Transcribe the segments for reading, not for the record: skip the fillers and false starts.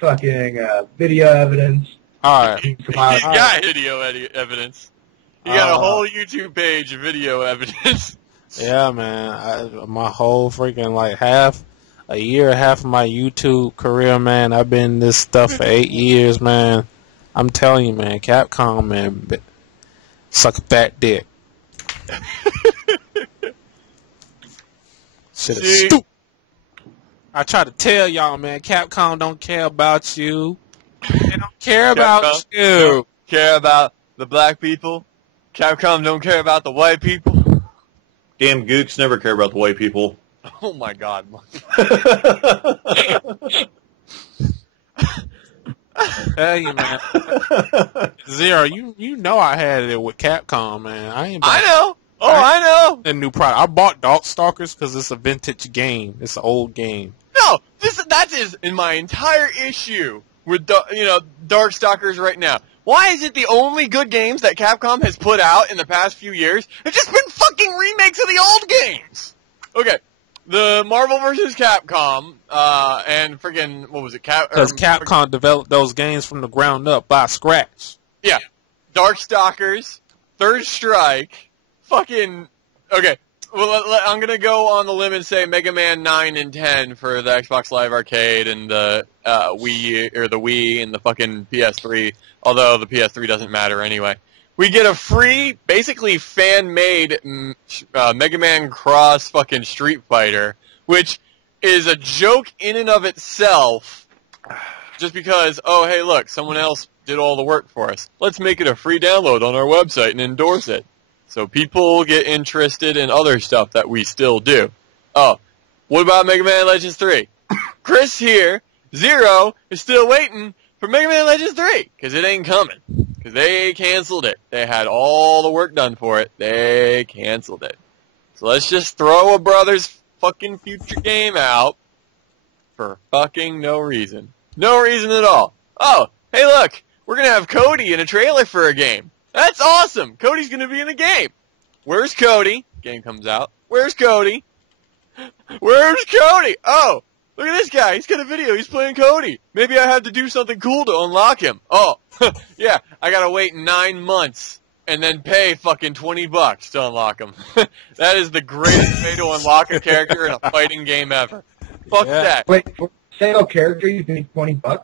fucking video evidence. All right. You got video evidence. You got a whole YouTube page of video evidence. Yeah, man. My whole freaking half of my YouTube career, man. I've been in this stuff for 8 years, man. I'm telling you, man. Capcom, man, suck a fat dick. Shit is stupid. I try to tell y'all, man. Capcom don't care about you. They don't care about you. Don't care about the black people. Capcom don't care about the white people. Damn gooks never care about the white people. Oh my god. Tell you, man. Zero, you know I had it with Capcom, man. I know. Oh, I know. A new product. I bought Darkstalkers because it's a vintage game. It's an old game. No, that is in my entire issue with Darkstalkers right now. Why is it the only good games that Capcom has put out in the past few years have just been fucking remakes of the old games? Okay, the Marvel vs. Capcom, and friggin', what was it? Because Capcom developed those games from the ground up by scratch. Yeah. Darkstalkers, Third Strike, fucking, okay. Well, I'm gonna go on the limb and say Mega Man 9 and 10 for the Xbox Live Arcade and the Wii and the fucking PS3. Although the PS3 doesn't matter anyway. We get a free, basically fan-made Mega Man Cross fucking Street Fighter, which is a joke in and of itself. Just because, oh hey look, someone else did all the work for us. Let's make it a free download on our website and endorse it. So people get interested in other stuff that we still do. Oh, what about Mega Man Legends 3? Chris here, Zero, is still waiting for Mega Man Legends 3, because it ain't coming. Because they canceled it. They had all the work done for it. They canceled it. So let's just throw a brother's fucking future game out for fucking no reason. No reason at all. Oh, hey look, we're going to have Cody in a trailer for a game. That's awesome! Cody's gonna be in the game! Where's Cody? Game comes out. Where's Cody? Where's Cody? Oh! Look at this guy! He's got a video, he's playing Cody! Maybe I have to do something cool to unlock him. Oh, yeah, I gotta wait 9 months and then pay fucking $20 to unlock him. That is the greatest way to unlock a character in a fighting game ever. Fuck that. Wait, for a single character you pay $20?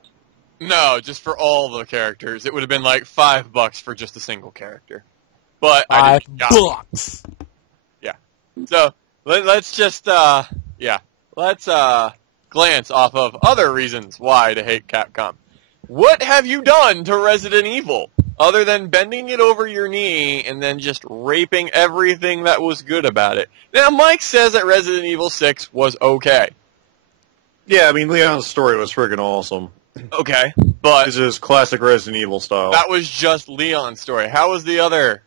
No, just for all the characters. It would have been like $5 for just a single character. But I didn't got $5. Yeah. So let's just let's glance off of other reasons why to hate Capcom. What have you done to Resident Evil other than bending it over your knee and then just raping everything that was good about it? Now Mike says that Resident Evil 6 was okay. Yeah, I mean Leon's story was friggin' awesome. Okay, but this is classic Resident Evil style. That was just Leon's story. How was the other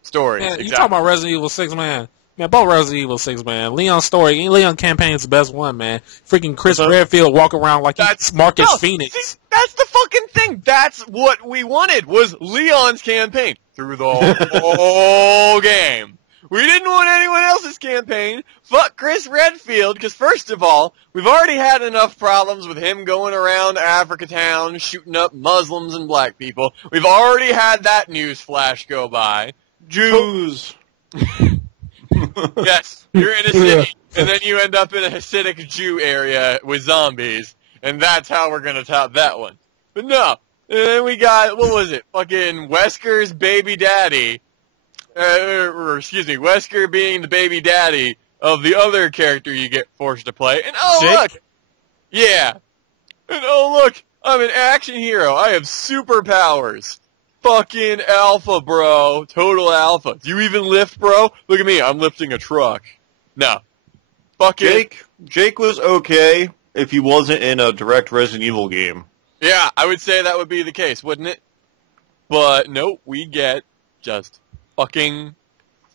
story? Man, exactly. You talking about Resident Evil 6, man? Man, both Resident Evil 6, man. Leon's story, Leon campaign's the best one, man. Freaking Chris Redfield walk around like he's Marcus Phoenix. See, that's the fucking thing. That's what we wanted, was Leon's campaign through the whole game. We didn't want anyone else's campaign. Fuck Chris Redfield, because first of all, we've already had enough problems with him going around Africa Town, shooting up Muslims and black people. We've already had that news flash go by. Jews. Yes, you're in a city, and then you end up in a Hasidic Jew area with zombies, and that's how we're gonna top that one. But no, and then we got, what was it, fucking Wesker's baby daddy, Wesker being the baby daddy of the other character you get forced to play, and oh Jake? Look, yeah, and oh look, I'm an action hero, I have superpowers. Fucking alpha, bro. Total alpha. Do you even lift, bro? Look at me. I'm lifting a truck. No. Fucking Jake was okay if he wasn't in a direct Resident Evil game. Yeah, I would say that would be the case, wouldn't it? But no, we get just fucking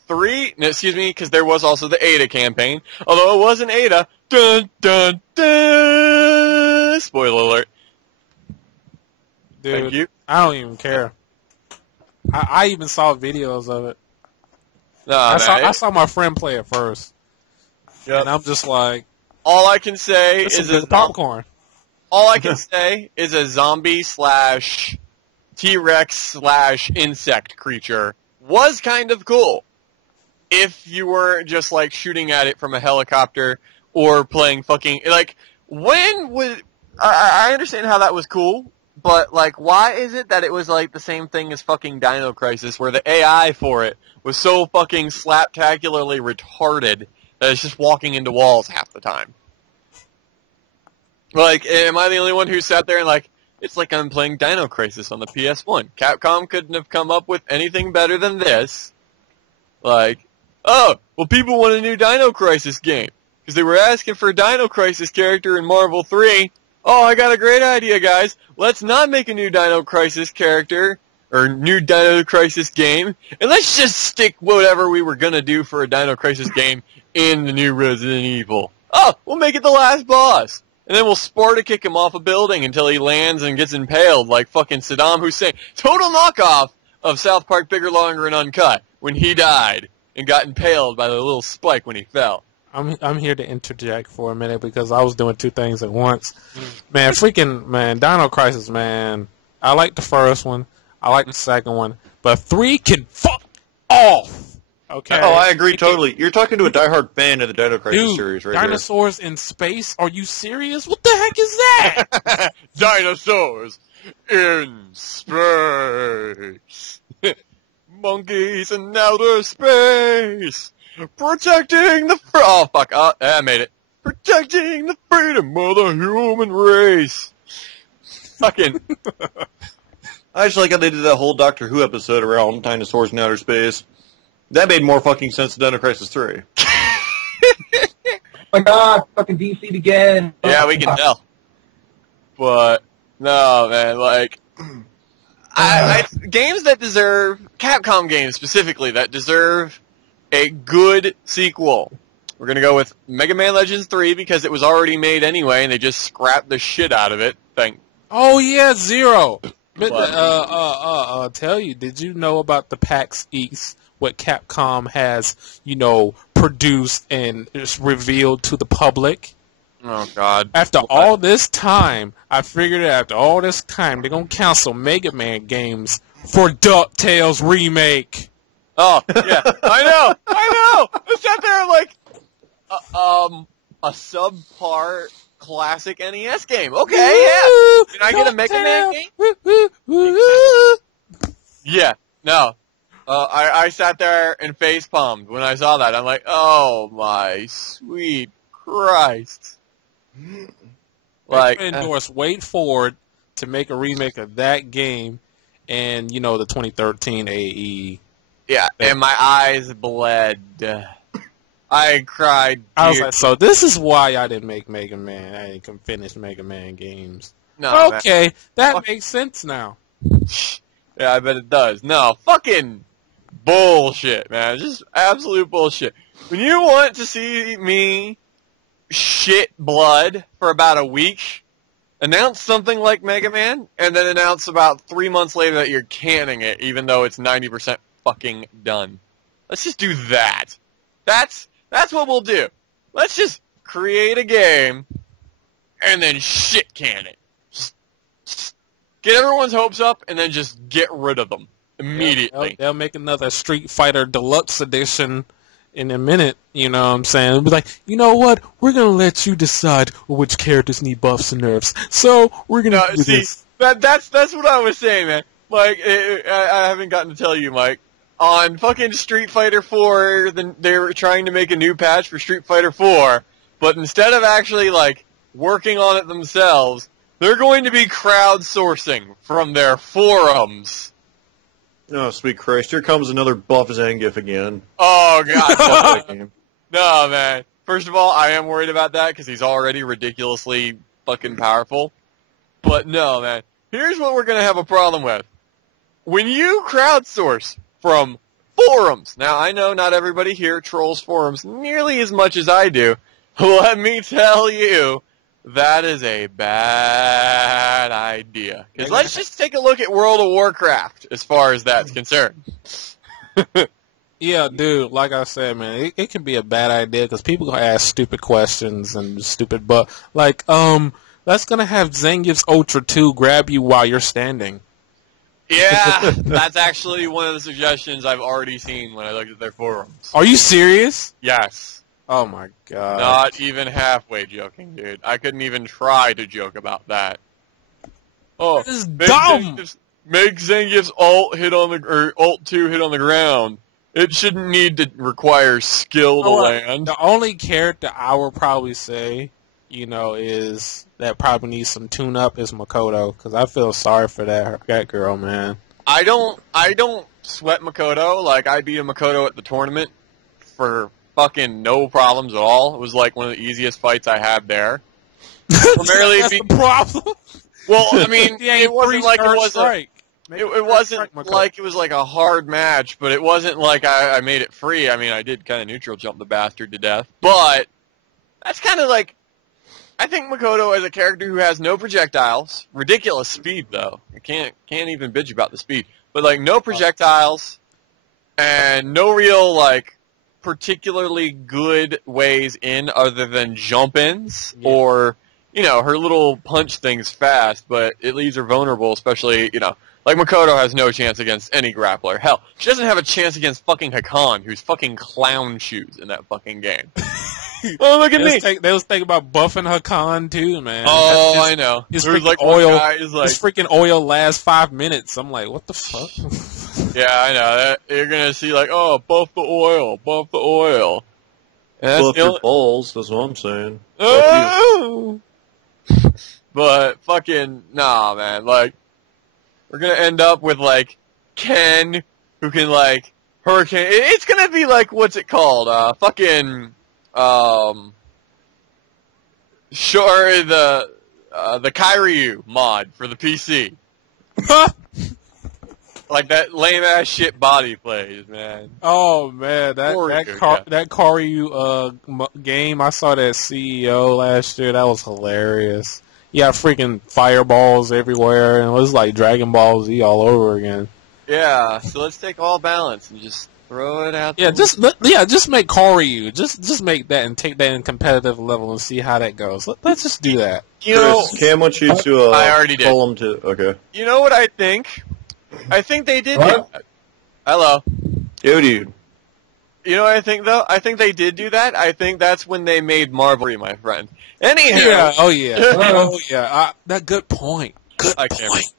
3. No, excuse me, because there was also the Ada campaign. Although it wasn't Ada. Dun, dun, dun. Spoiler alert. Dude, thank you. I don't even care. I even saw videos of it. No, I saw my friend play it first. Yep. And I'm just like... All I can say is it's popcorn. all I can say is a zombie / T-Rex / insect creature was kind of cool. If you were just, like, shooting at it from a helicopter or playing fucking... Like, when would... I understand how that was cool, but, like, why is it that it was, like, the same thing as fucking Dino Crisis, where the AI for it was so fucking slaptacularly retarded that it's just walking into walls half the time? Like, am I the only one who sat there and, like, it's like I'm playing Dino Crisis on the PS1. Capcom couldn't have come up with anything better than this. Like, oh, well, people want a new Dino Crisis game. Because they were asking for a Dino Crisis character in Marvel 3. Oh, I got a great idea, guys. Let's not make a new Dino Crisis character, or new Dino Crisis game, and let's just stick whatever we were gonna do for a Dino Crisis game in the new Resident Evil. Oh, we'll make it the last boss. And then we'll Sparta kick him off a building until he lands and gets impaled like fucking Saddam Hussein. Total knockoff of South Park Bigger, Longer, and Uncut when he died and got impaled by the little spike when he fell. I'm here to interject for a minute because I was doing two things at once. Man, Dino Crisis, man. I like the first one. I like the second one. But 3 can fuck off. Okay. Oh, I agree totally. You're talking to a diehard fan of the Dino Crisis Dude, series right dinosaurs in space? Are you serious? What the heck is that? Dinosaurs in space. Monkeys in outer space. Protecting the... Oh, fuck. I made it. Protecting the freedom of the human race. Fucking... I just like how they did that whole Doctor Who episode around dinosaurs in outer space. That made more fucking sense than Dino Crisis 3. Oh my god, fucking DC'd again. Yeah, we can tell. But, no, man, like... games that deserve... Capcom games, specifically, that deserve a good sequel. We're gonna go with Mega Man Legends 3, because it was already made anyway, and they just scrapped the shit out of it. Oh, yeah, Zero. But, tell you, did you know about the PAX East, what Capcom has, produced and revealed to the public? Oh, God. After all this time, I figured after all this time, they're going to cancel Mega Man games for DuckTales Remake. Oh, yeah. I know. I sat there like, a subpar classic NES game. Okay, yeah. Can I get a Mega Man game? Yeah, no. I sat there and face-palmed when I saw that. I'm like, oh my sweet Christ. Like, endorsed Wade Ford to make a remake of that game and, the 2013 AE. Yeah, and my eyes bled. I cried. I was like, so this is why I didn't make Mega Man. I didn't finish Mega Man games. No, okay, man. That makes sense now. Yeah, I bet it does. No, fucking bullshit, man. Just absolute bullshit. When you want to see me shit blood for about a week, announce something like Mega Man, and then announce about 3 months later that you're canning it, even though it's 90% fucking done. Let's just do that. That's what we'll do. Let's just create a game, and then shit can it. Just get everyone's hopes up, and then just get rid of them immediately. They'll make another Street Fighter Deluxe Edition in a minute, you know what I'm saying? It'll be like, you know what? We're going to let you decide which characters need buffs and nerfs. So, we're going to do this. That's what I was saying, man. Like, I haven't gotten to tell you, Mike. On fucking Street Fighter 4, they were trying to make a new patch for Street Fighter 4, but instead of actually, like, working on it themselves, they're going to be crowdsourcing from their forums. Oh, sweet Christ. Here comes another buff Zangief again. Oh, God. No, man. First of all, I am worried about that because he's already ridiculously fucking powerful. But no, man. Here's what we're going to have a problem with. When you crowdsource from forums, now I know not everybody here trolls forums nearly as much as I do. Let me tell you, that is a bad idea. Because let's just take a look at World of Warcraft as far as that's concerned. Yeah, dude, like I said, man, it can be a bad idea because people gonna ask stupid questions and stupid, but like That's gonna have Zangief's Ultra 2 grab you while you're standing. Yeah, that's actually one of the suggestions I've already seen when I looked at their forums. Are you serious? Yes. Oh my god. Not even halfway joking, dude. I couldn't even try to joke about that. Oh, This is dumb! Make Zangief's ult 2 hit on the ground. It shouldn't need to require skill to land. The only character I would probably say, is that probably needs some tune-up is Makoto, because I feel sorry for that girl, man. I don't sweat Makoto. Like, I beat a Makoto at the tournament for fucking no problems at all. It was like one of the easiest fights I had there. Primarily That's the problem. Well, I mean, it wasn't like it wasn't like it was like a hard match, but it wasn't like I made it free. I mean, I did kind of neutral jump the bastard to death, but that's kind of like, I think Makoto as a character who has no projectiles, ridiculous speed though. I can't even bitch about the speed, but like no projectiles and no real like particularly good ways in other than jump-ins or, her little punch things fast, but it leaves her vulnerable, especially, like Makoto has no chance against any grappler. Hell, she doesn't have a chance against fucking Hakan, who's fucking clown shoes in that fucking game. Oh, look at me! They was thinking about buffing Hakan too, man. Oh, I know. His There's freaking like oil. one guy is like, his freaking oil lasts 5 minutes. I'm like, what the fuck? yeah, I know. You're gonna see like, oh, buff the oil, buff the oil. And Buff your balls, that's what I'm saying. Oh! But fucking nah, man. Like, we're gonna end up with like Ken, who can like hurricane. It's gonna be like, what's it called? Sure, the Kairyu mod for the PC. Like that lame ass shit body plays, man. Oh man, that Kairyu game, I saw that CEO last year. That was hilarious. Yeah, freaking fireballs everywhere, and it was like Dragon Ball Z all over again. Yeah, so let's take all balance and just throw it out. Yeah, just make Kairyu. Just make that and take that in competitive level and see how that goes. Let's just do that. Cam wants you to. I already did. Call him to. Okay. You know what I think? I think they did. Do that. Hello. Yo, dude. You know what I think though? I think they did do that. I think that's when they made Marvel, my friend. Anyhow. Yeah. Oh yeah. That good point. Good point.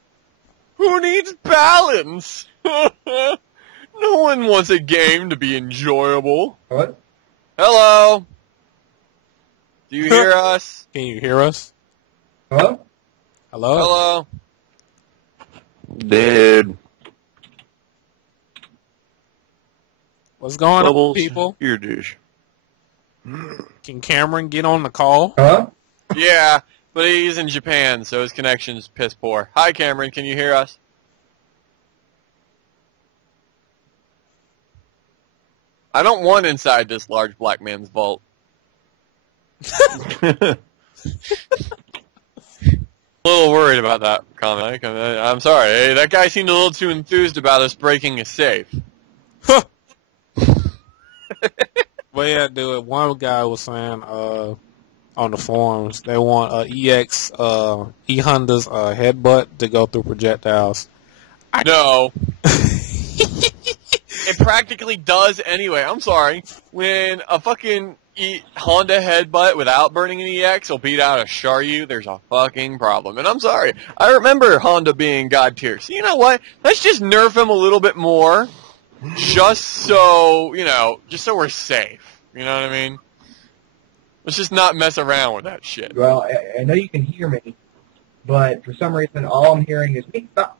Who needs balance? No one wants a game to be enjoyable. What? Hello. Do you hear us? Can you hear us? Hello? Hello? Hello. Dead. What's going on, people? Ear douche. Can Cameron get on the call? Hello? Yeah, but he's in Japan, so his connection's piss poor. Hi, Cameron. Can you hear us? I don't want inside this large black man's vault. A little worried about that comment. I'm sorry. Hey, that guy seemed a little too enthused about us breaking a safe. Well, yeah, dude. One guy was saying on the forums they want EX E Honda's headbutt to go through projectiles. No. It practically does anyway. I'm sorry. When a fucking Honda headbutt without burning an EX will beat out a Sharyu, there's a fucking problem. And I'm sorry. I remember Honda being god tier. So you know what? Let's just nerf him a little bit more. Just so, just so we're safe. You know what I mean? Let's just not mess around with that shit. Well, I know you can hear me, but for some reason all I'm hearing is it's all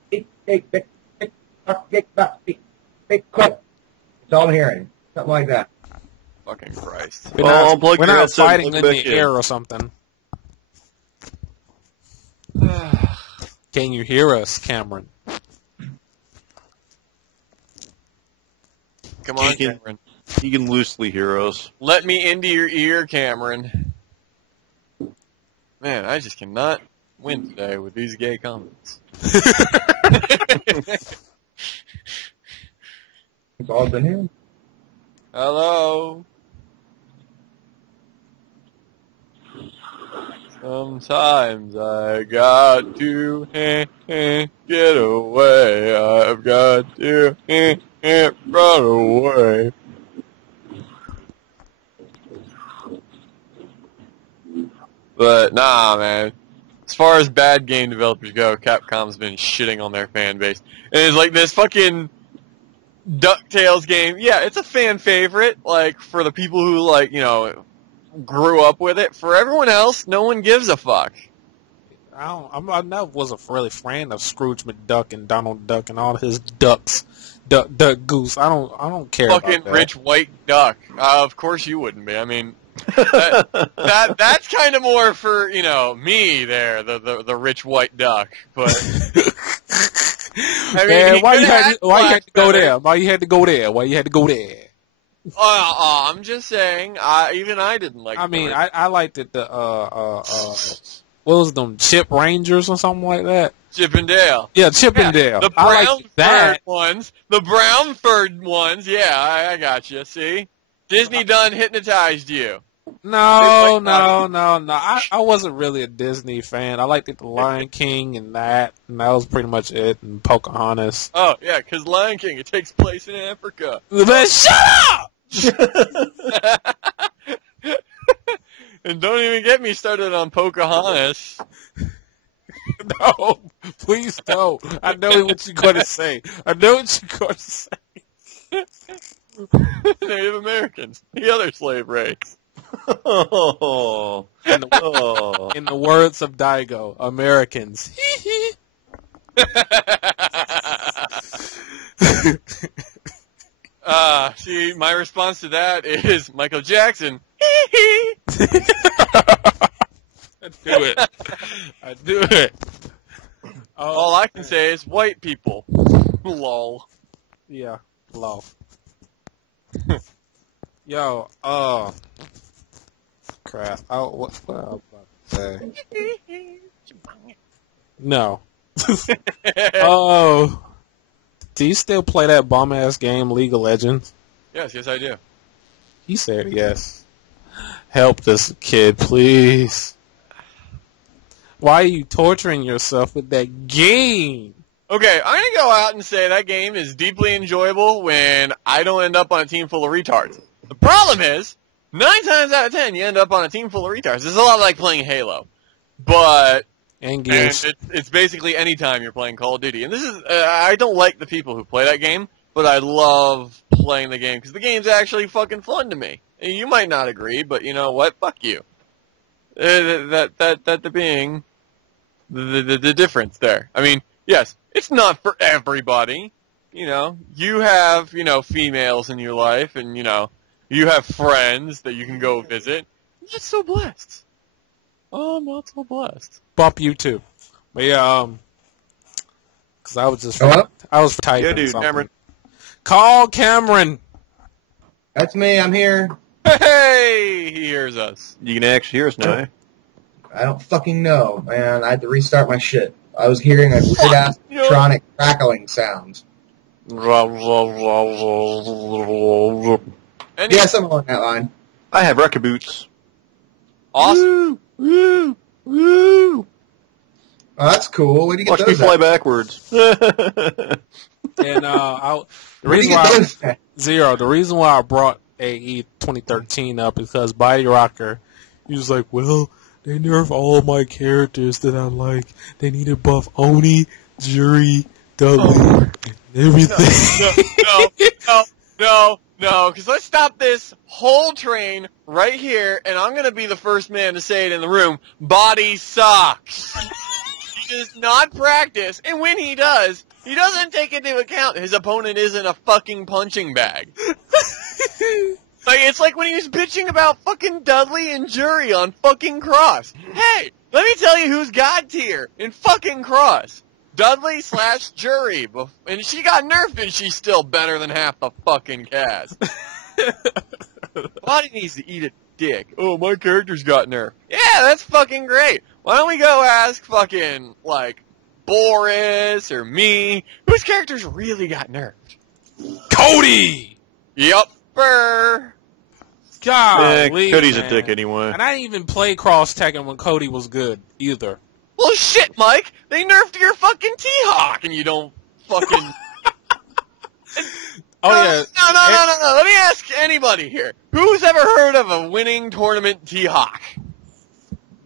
I'm hearing. Something like that. Fucking Christ. We're not fighting in the air or something. Can you hear us, Cameron? Come on, Cameron. He can loosely hear us. Let me into your ear, Cameron. Man, I just cannot win today with these gay comments. It's all been here. Hello. Sometimes I got to get away. I've got to run away. But nah, man. As far as bad game developers go, Capcom's been shitting on their fan base. And it's like this fucking DuckTales game. Yeah, it's a fan favorite, like, for the people who, like, you know, grew up with it. For everyone else, no one gives a fuck. I never was a really fan of Scrooge McDuck and Donald Duck and all his ducks. Duck Goose. I don't care Fucking about that. rich white duck. Of course you wouldn't be. I mean, that's kind of more for, you know, me there, the rich white duck. But I mean, why you had to go there? Why you had to go there? Why you had to go there? I'm just saying. Even I didn't like. I mean, I liked it. What was them, Chip Rangers or something like that? Chip and Dale. Yeah, Chip and Dale. The brown furred ones. The brown furred ones. Yeah, I got you. See, Disney done hypnotized you. No. I wasn't really a Disney fan. I liked The Lion King and that was pretty much it. And Pocahontas. Oh yeah, because Lion King, it takes place in Africa. Man, shut up! And don't even get me started on Pocahontas. No, please don't. I know what you're going to say. Native Americans, the other slave race. Oh. In the words of Daigo, Americans. See, my response to that is Michael Jackson. I do it. All I can say is white people. Lol. Yeah, lol. Yo, crap. Oh, what I was about to say? No. Oh. Do you still play that bum-ass game, League of Legends? Yes, I do. He said yes. Help this kid, please. Why are you torturing yourself with that game? Okay, I'm gonna go out and say that game is deeply enjoyable when I don't end up on a team full of retards. The problem is, 9 times out of 10, you end up on a team full of retards. It's a lot like playing Halo. But... And it's basically any time you're playing Call of Duty. And this is, I don't like the people who play that game, but I love playing the game, because the game's actually fucking fun to me. And you might not agree, but you know what? Fuck you. That being the difference there. I mean, yes, it's not for everybody. You know, you have, you know, females in your life, and, you know, you have friends that you can go visit. I'm just so blessed. Oh, I'm not so blessed. Bump you too. But yeah, because I was just typing. Yeah, dude, something. Cameron. Call Cameron. That's me. I'm here. Hey, he hears us. You can actually hear us now. Eh? I don't fucking know, man. I had to restart my shit. I was hearing a weird-ass electronic crackling sound. Yeah, something along that line. I have record boots. Awesome. Woo! Woo! Oh, that's cool. Where do you get Watch me those fly at? backwards. And the Where do reason you get why those at? The reason why I brought AE 2013 up is because Body Rocker, he was like, well, they nerf all my characters that I like. They need to buff Oni, Jury, Dudley, and everything. No, because let's stop this whole train right here, and I'm going to be the first man to say it in the room. Body sucks. He does not practice, and when he does, he doesn't take into account his opponent isn't a fucking punching bag. Like, it's like when he was bitching about fucking Dudley and Jury on fucking Cross. Hey, let me tell you who's God tier in fucking Cross. Dudley/Jury. And she got nerfed and she's still better than half the fucking cast. Body needs to eat a dick. Oh, my character's got nerfed. Yeah, that's fucking great. Why don't we go ask fucking, like, Boris or me, whose characters really got nerfed? Cody! Yup. Golly, Cody's man. a dick anyway. And I didn't even play Cross Tekken when Cody was good either. Well, shit, Mike. They nerfed your fucking T-Hawk, and you don't fucking. Oh yeah. No. Let me ask anybody here: who's ever heard of a winning tournament T-Hawk?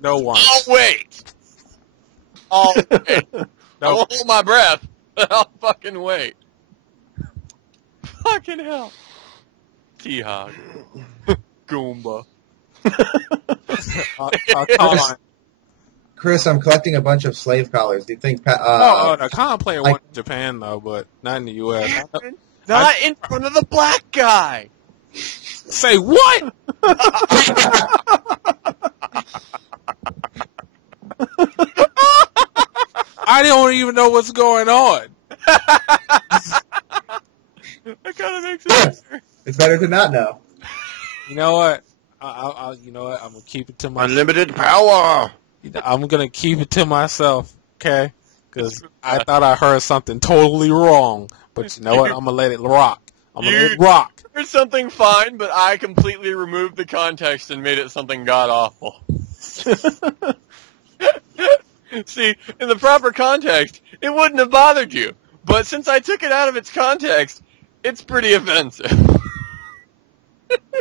No one. I'll wait. I won't hold my breath. I'll fucking wait. Fucking hell. T-Hawk. Goomba. Chris, I'm collecting a bunch of slave collars. Do you think? The con player won in Japan though, but not in the U.S. Not in front of the black guy. Say what? I don't even know what's going on. That kind of makes sense. It's better to not know. You know what? You know what? I'm gonna keep it to myself. Unlimited power. I'm gonna keep it to myself, okay? Because I thought I heard something totally wrong, but you know what? I'm gonna let it rock. I'm gonna let it rock. Heard something fine, but I completely removed the context and made it something god awful. See, in the proper context, it wouldn't have bothered you. But since I took it out of its context, it's pretty offensive.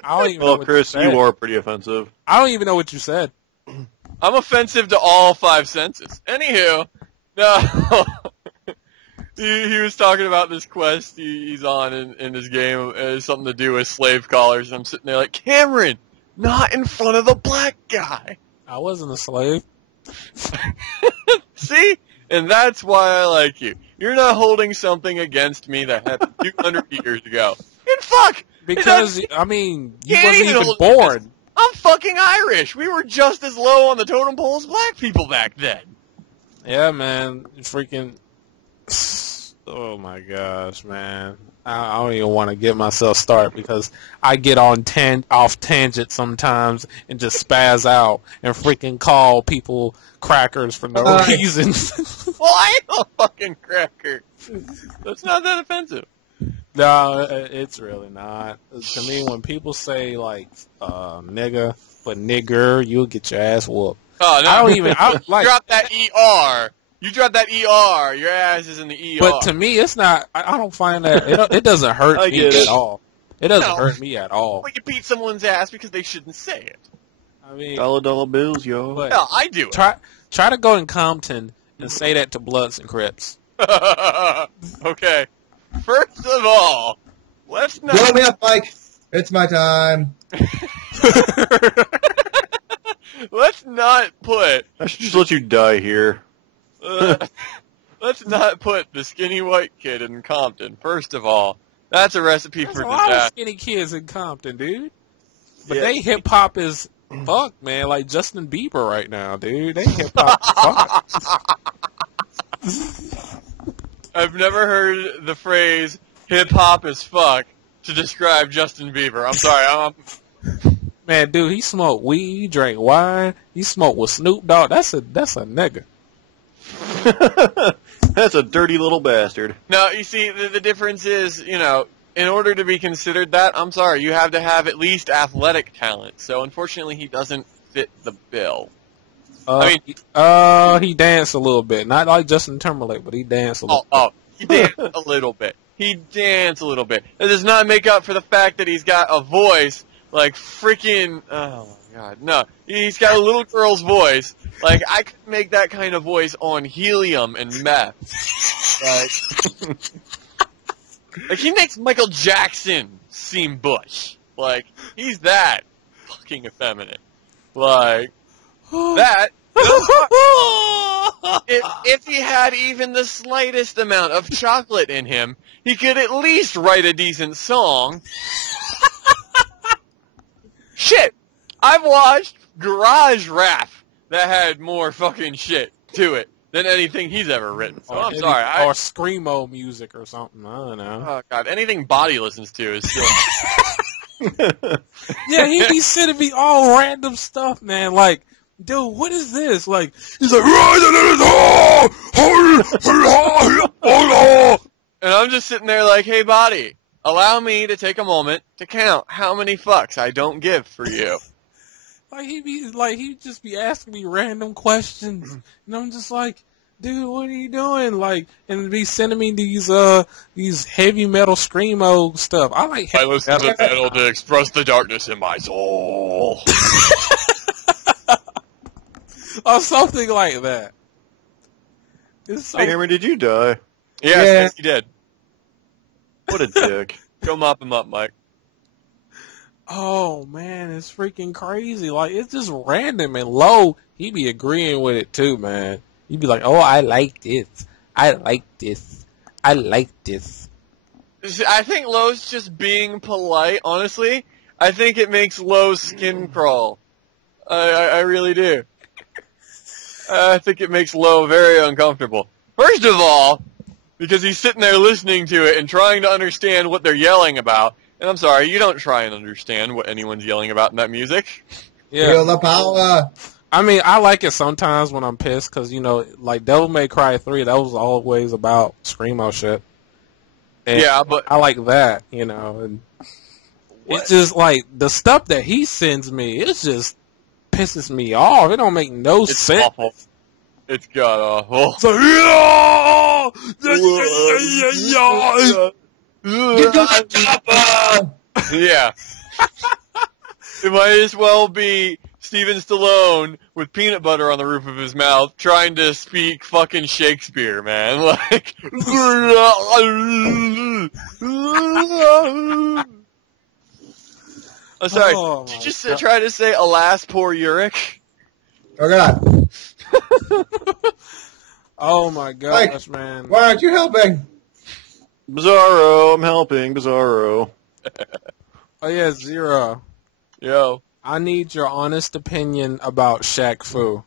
I don't even know Well, what Chris, you said. you are pretty offensive. I don't even know what you said. I'm offensive to all five senses. Anywho, no. He was talking about this quest he's on in this game. It has something to do with slave collars. And I'm sitting there like, Cameron, not in front of the black guy. I wasn't a slave. See? And that's why I like you. You're not holding something against me that happened 200 years ago. And fuck! Because, I mean, you Can't wasn't even even hold- born. I'm fucking Irish. We were just as low on the totem pole as black people back then. Yeah, man. Freaking. Oh my gosh, man. I don't even want to get myself started because I get on off tangent sometimes and just spaz out and freaking call people crackers for no reason. Well, I ain't a fucking cracker. That's not that offensive. No, it's really not. To me, when people say like nigga for nigger, you'll get your ass whooped. Oh, no. I don't even like. Drop that ER. You drop that ER. Your ass is in the ER. But to me, it's not. I don't find that it doesn't hurt I me get it. at all. It doesn't No. hurt me at all. But you beat someone's ass because they shouldn't say it. I mean, Dollar bills, yo. but Hell, I do it. try to go in Compton and say that to Bloods and Crips. Okay. First of all, let's not. Blow me up, Mike. It's my time. Let's not put. I should just let you die here. Let's not put the skinny white kid in Compton. First of all, that's a recipe There's for a lot of disaster. skinny kids in Compton, dude. But Yeah. they hip hop is fuck, man. Like Justin Bieber right now, dude. They hip hop fuck. I've never heard the phrase "hip hop is fuck" to describe Justin Bieber. I'm sorry. Man, dude, he smoked weed, he drank wine, he smoked with Snoop Dogg. That's a nigga. That's a dirty little bastard. No, you see, the difference is, you know, in order to be considered that, I'm sorry, you have to have at least athletic talent. So unfortunately, he doesn't fit the bill. He danced a little bit. Not like Justin Timberlake, but he danced a little bit. He danced a little bit. He danced a little bit. That does not make up for the fact that he's got a voice like freaking. Oh my god, no! He's got a little girl's voice. Like I could make that kind of voice on helium and meth. Like he makes Michael Jackson seem bush. Like he's that fucking effeminate. Like that. If he had even the slightest amount of chocolate in him, he could at least write a decent song. Shit! I've watched garage rap that had more fucking shit to it than anything he's ever written. So I'm sorry. Or screamo music or something. I don't know. Oh god, anything Body listens to is still. Yeah, he be sending me all random stuff, man. Like, dude, what is this? Like, he's like, And I'm just sitting there like, hey Body, allow me to take a moment to count how many fucks I don't give for you. Like he'd just be asking me random questions, and I'm just like, dude, what are you doing? Like, and be sending me these heavy metal screamo stuff. I like. I listen to metal to express the darkness in my soul. Or something like that. It's so Hey, Cameron, did you die? Yes, he did. What a dick. Go mop him up, Mike. Oh man, it's freaking crazy. Like, it's just random and low. He be agreeing with it too, man. He'd be like, "Oh, I like this. I like this. I like this." I think Lowe's just being polite, honestly. I think it makes Lowe's skin crawl. I really do. I think it makes Lowe very uncomfortable. First of all, because he's sitting there listening to it and trying to understand what they're yelling about. And I'm sorry, you don't try and understand what anyone's yelling about in that music. Yeah. Feel the power. I mean, I like it sometimes when I'm pissed because, you know, like Devil May Cry 3, that was always about screamo shit. And Yeah, but I like that, you know. And it's just like the stuff that he sends me, it just pisses me off. It don't make no it's sense. awful. It's god awful. So, Yeah. It might as well be Steven Stallone with peanut butter on the roof of his mouth trying to speak fucking Shakespeare, man. Like, I'm sorry. Oh, Did you my just God. try to say, alas, poor Uric? Oh God. Oh my gosh, man. Why aren't you helping? Bizarro, I'm helping, Bizarro. Oh yeah, Zero. Yo. I need your honest opinion about Shaq Fu.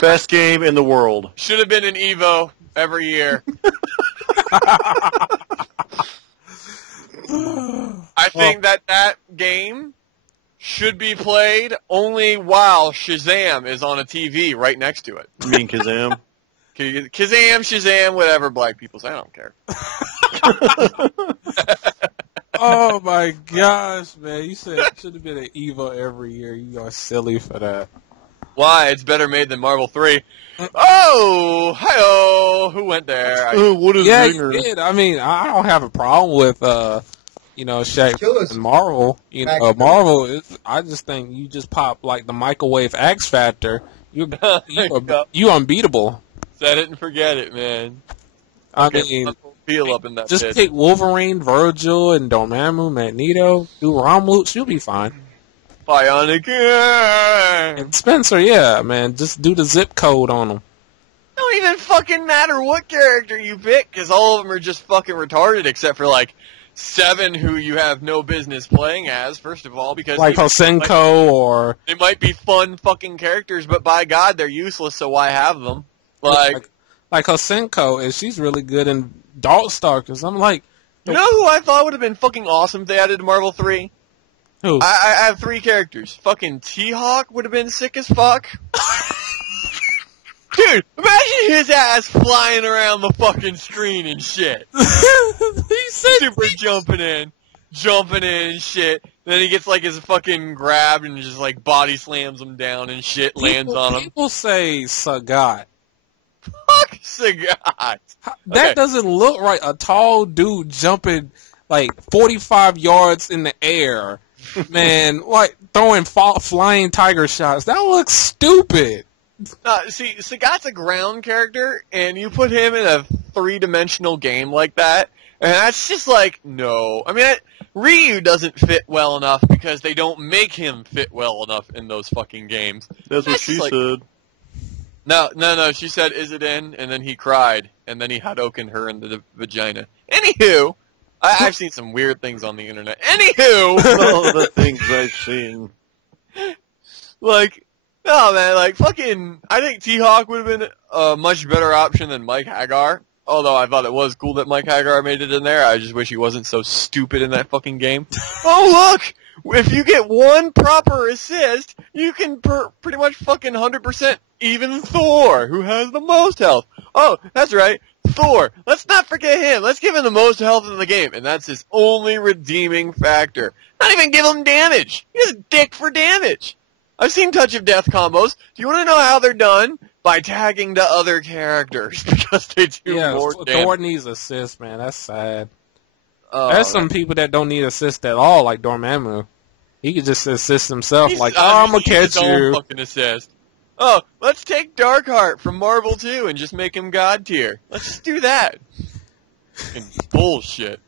Best game in the world. Should have been an Evo every year. I think that game should be played only while Shazam is on a TV right next to it. You mean Kazam? Kazam, Shazam, whatever black people say, I don't care. Oh my gosh, man. You said it should have been an Evo every year. You are silly for that. Why? It's better made than Marvel 3. Oh! Hi-oh! Who went there? What is Yeah, Zinger? you did. I mean, I don't have a problem with, you know, Shaq Kill us. and Marvel. You know, Back- Marvel, I just think you just pop, like, the microwave X Factor. You unbeatable. Set it and forget it, man. I Get mean, my feel up in that just pit. pick Wolverine, Virgil, and Dormammu, Magneto, do Romulus, you'll be fine. Bionic. And Spencer, yeah, man, just do the zip code on them. Don't even fucking matter what character you pick, because all of them are just fucking retarded, except for, like, 7 who you have no business playing as, first of all, because Like Hosenko or... they might be fun fucking characters, but by God, they're useless, so why have them? Like Hosenko, and she's really good in Darkstalkers. I'm like... you know who I thought would have been fucking awesome if they added to Marvel 3? Who? I have 3 characters. Fucking T-Hawk would have been sick as fuck. Dude, imagine his ass flying around the fucking screen and shit. He said Super jumping in and shit. Then he gets like his fucking grabbed and just like body slams him down and shit, lands on him. People say Sagat. Fuck Sagat. That Okay. doesn't look right. A tall dude jumping like 45 yards in the air. Man, like throwing flying tiger shots. That looks stupid. See, Sagat's a ground character, and you put him in a 3-dimensional game like that, and that's just like, no. I mean, Ryu doesn't fit well enough because they don't make him fit well enough in those fucking games. That's what That's she like- said. No, she said, is it in? And then he cried, and then he Hadouken her in the vagina. Anywho, I've seen some weird things on the internet. Anywho! All the things I've seen. Like, no, man, like, fucking, I think T-Hawk would have been a much better option than Mike Hagar. Although I thought it was cool that Mike Hagar made it in there. I just wish he wasn't so stupid in that fucking game. Oh, look! if you get one proper assist, you can pretty much fucking 100% even Thor, who has the most health. Oh, that's right, Thor. Let's not forget him. Let's give him the most health in the game, and that's his only redeeming factor. Not even give him damage. He's a dick for damage. I've seen Touch of Death combos. Do you want to know how they're done? By tagging to other characters, because they do more damage. Thor needs assists, man. That's sad. There's some people that don't need assist at all, like Dormammu. He could just assist himself, I'm gonna catch you. Fucking assist. Oh, let's take Darkheart from Marvel 2 and just make him God tier. Let's just do that. Fucking bullshit.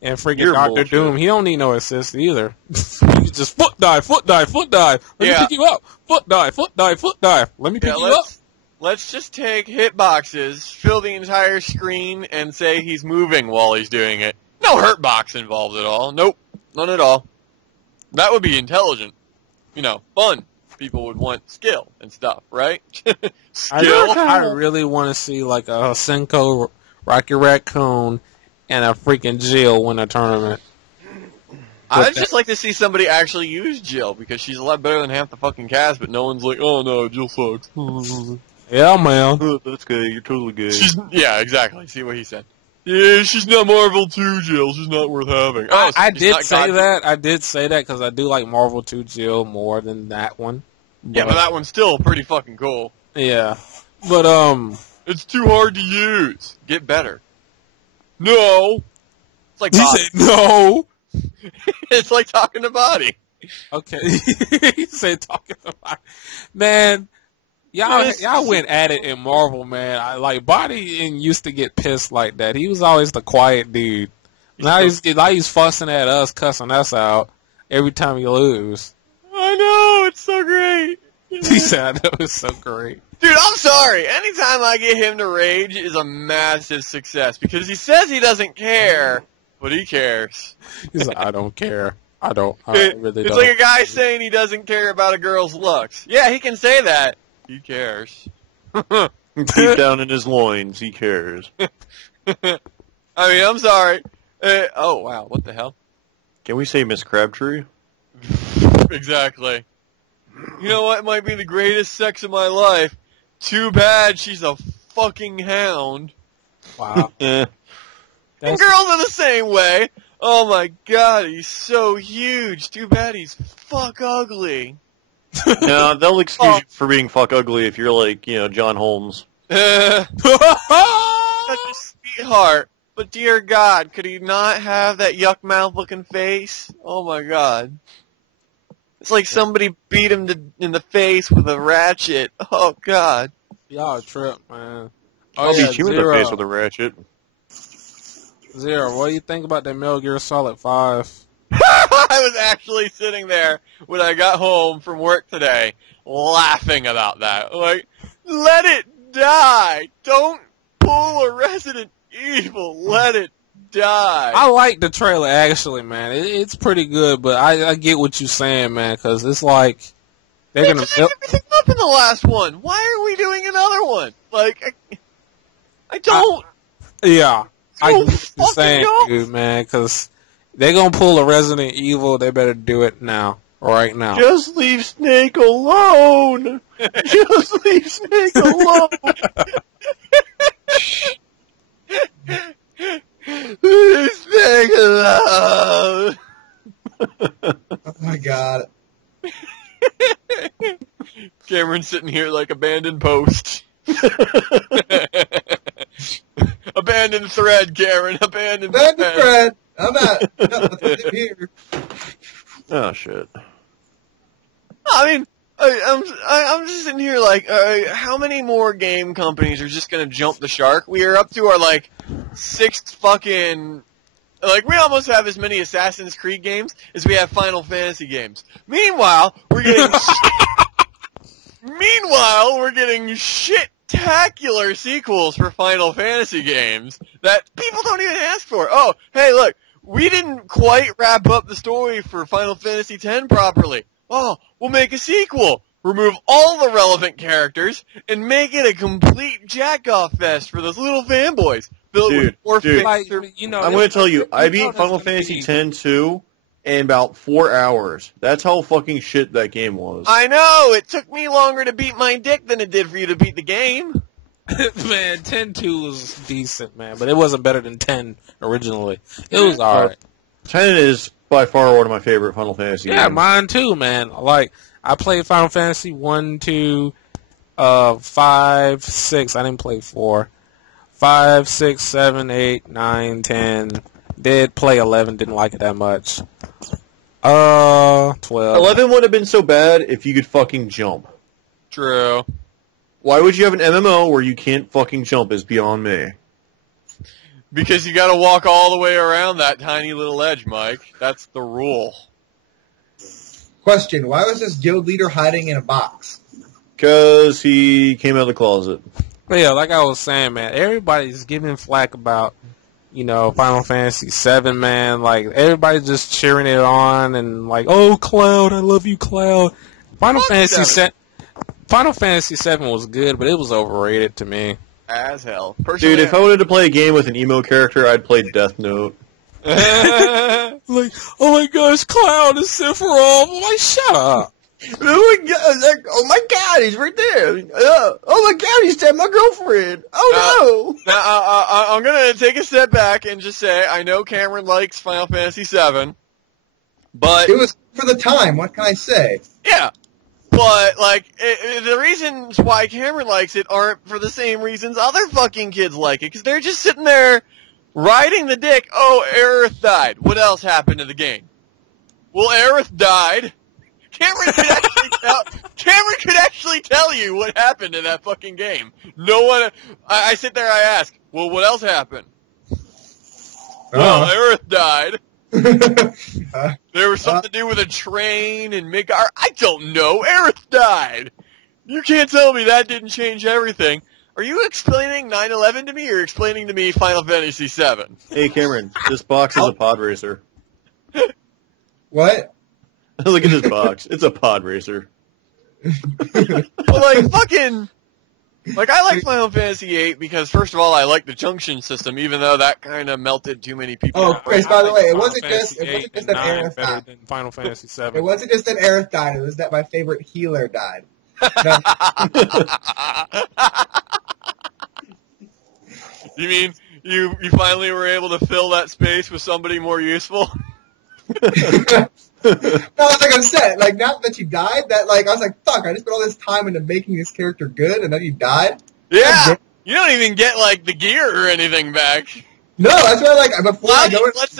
And freaking Dr. Doom, he don't need no assist either. He just foot dive. Let me pick you up. Foot dive. Let me pick you up. Let's just take hitboxes, fill the entire screen, and say he's moving while he's doing it. No hurt box involved at all. Nope. None at all. That would be intelligent. Fun. People would want skill and stuff, right? Skill. I really want to see like a Senko, Rocky Raccoon, and a freaking Jill win a tournament. I'd just like to see somebody actually use Jill, because she's a lot better than half the fucking cast, but no one's like, oh no, Jill sucks. Yeah, man. Oh, that's gay. You're totally gay. Yeah, exactly. See what he said. Yeah, she's not Marvel 2 Jill. She's not worth having. Oh, I did say that. I did say that because I do like Marvel 2 Jill more than that one. Yeah, but that one's still pretty fucking cool. Yeah. But, it's too hard to use. Get better. No. It's like He said no. It's like talking to Body. Okay. He said talking to Body. Man, y'all went at it in Marvel, man. Body used to get pissed like that. He was always the quiet dude. Now he's fussing at us, cussing us out every time you lose. I know, it's so great. He said, I know, it's so great. Dude, I'm sorry. Anytime I get him to rage is a massive success, because he says he doesn't care, but he cares. He's like, I don't care. I really don't. It's like a guy saying he doesn't care about a girl's looks. Yeah, he can say that. He cares. Deep down in his loins, he cares. I mean, I'm sorry. Oh, wow, what the hell? Can we say Miss Crabtree? Exactly. You know what might be the greatest sex of my life? Too bad she's a fucking hound. Wow. And girls are the same way. Oh my god, he's so huge. Too bad he's fuck ugly. No, they'll excuse you for being fuck ugly if you're like, John Holmes. Such a sweetheart. But dear God, could he not have that yuck mouth looking face? Oh my God. It's like somebody beat him in the face with a ratchet. Oh God. Y'all a trip, man. I'll beat you in the face with a ratchet. Zero, what do you think about that Metal Gear Solid 5? I was actually sitting there when I got home from work today, laughing about that. Like, let it die. Don't pull a Resident Evil. Let it die. I like the trailer, actually, man. It's pretty good, but I get what you're saying, man, because it's like they're going to build everything up in the last one. Why are we doing another one? Like, I don't. Yeah. I get what you're saying, dude, man, because they're going to pull a Resident Evil. They better do it now. Right now. Just leave Snake alone! Just leave Snake alone! Leave Snake alone! Oh my god. Cameron's sitting here like abandoned post. Abandoned thread, Cameron. Abandoned thread. I'm out. Here. Oh shit. I mean, I'm just sitting here like, how many more game companies are just gonna jump the shark? We are up to our like 6th fucking. Like, we almost have as many Assassin's Creed games as we have Final Fantasy games. Meanwhile, we're getting shit-tacular sequels for Final Fantasy games that people don't even ask for. Oh, hey, look, we didn't quite wrap up the story for Final Fantasy X properly. Oh, we'll make a sequel. Remove all the relevant characters and make it a complete jack-off fest for those little fanboys. Dude, like, I'm going to tell you, I beat Final Fantasy X too, in about 4 hours. That's how fucking shit that game was. I know! It took me longer to beat my dick than it did for you to beat the game. Man, 10-2 was decent, man, but it wasn't better than 10 originally. It was alright. 10 is by far one of my favorite Final Fantasy games. Yeah, mine too, man. Like, I played Final Fantasy 1, 2, 5, 6. I didn't play 4. 5, 6, 7, 8, 9, 10. Did play 11, didn't like it that much. 12. 11 would have been so bad if you could fucking jump. True. Why would you have an MMO where you can't fucking jump is beyond me. Because you gotta walk all the way around that tiny little edge, Mike. That's the rule. Question, why was this guild leader hiding in a box? Because he came out of the closet. But yeah, like I was saying, man, everybody's giving flack about, Final Fantasy 7, man. Like, everybody's just cheering it on and like, oh, Cloud, I love you, Cloud. Final Fantasy 7 was good, but it was overrated to me. As hell. Personally, Dude, if I wanted to play a game with an emo character, I'd play Death Note. Like, oh my gosh, Cloud is Sephiroth. I'm like, shut up. Oh my god, he's right there. Oh my god, he stabbed my girlfriend. Oh no. Now, I'm gonna take a step back and just say, I know Cameron likes Final Fantasy 7, but... It was for the time, what can I say? Yeah. But, the reasons why Cameron likes it aren't for the same reasons other fucking kids like it, because they're just sitting there riding the dick. Oh, Aerith died. What else happened to the game? Well, Aerith died. Cameron could actually tell you what happened in that fucking game. No one... I sit there, I ask, well, what else happened? Well, Aerith died. There was something to do with a train and Midgar. I don't know. Aerith died. You can't tell me that didn't change everything. Are you explaining 9/11 to me, or explaining to me Final Fantasy 7? Hey, Cameron, this box is a pod racer. What? Look at this box. It's a pod racer. Well, fucking... I like Final Fantasy VIII because, first of all, I like the junction system, even though that kind of melted too many people. Oh, Chris, by the way, it wasn't Final just Fantasy that 8 and Aerith 9 better died. than Final Fantasy 7. It wasn't just that Aerith died, it was that my favorite healer died. You mean you finally were able to fill that space with somebody more useful? No, it's like I'm sad. Not that you died, I was like, fuck, I just put all this time into making this character good, and then you died? Yeah! You don't even get, the gear or anything back. No, that's why, before I go lets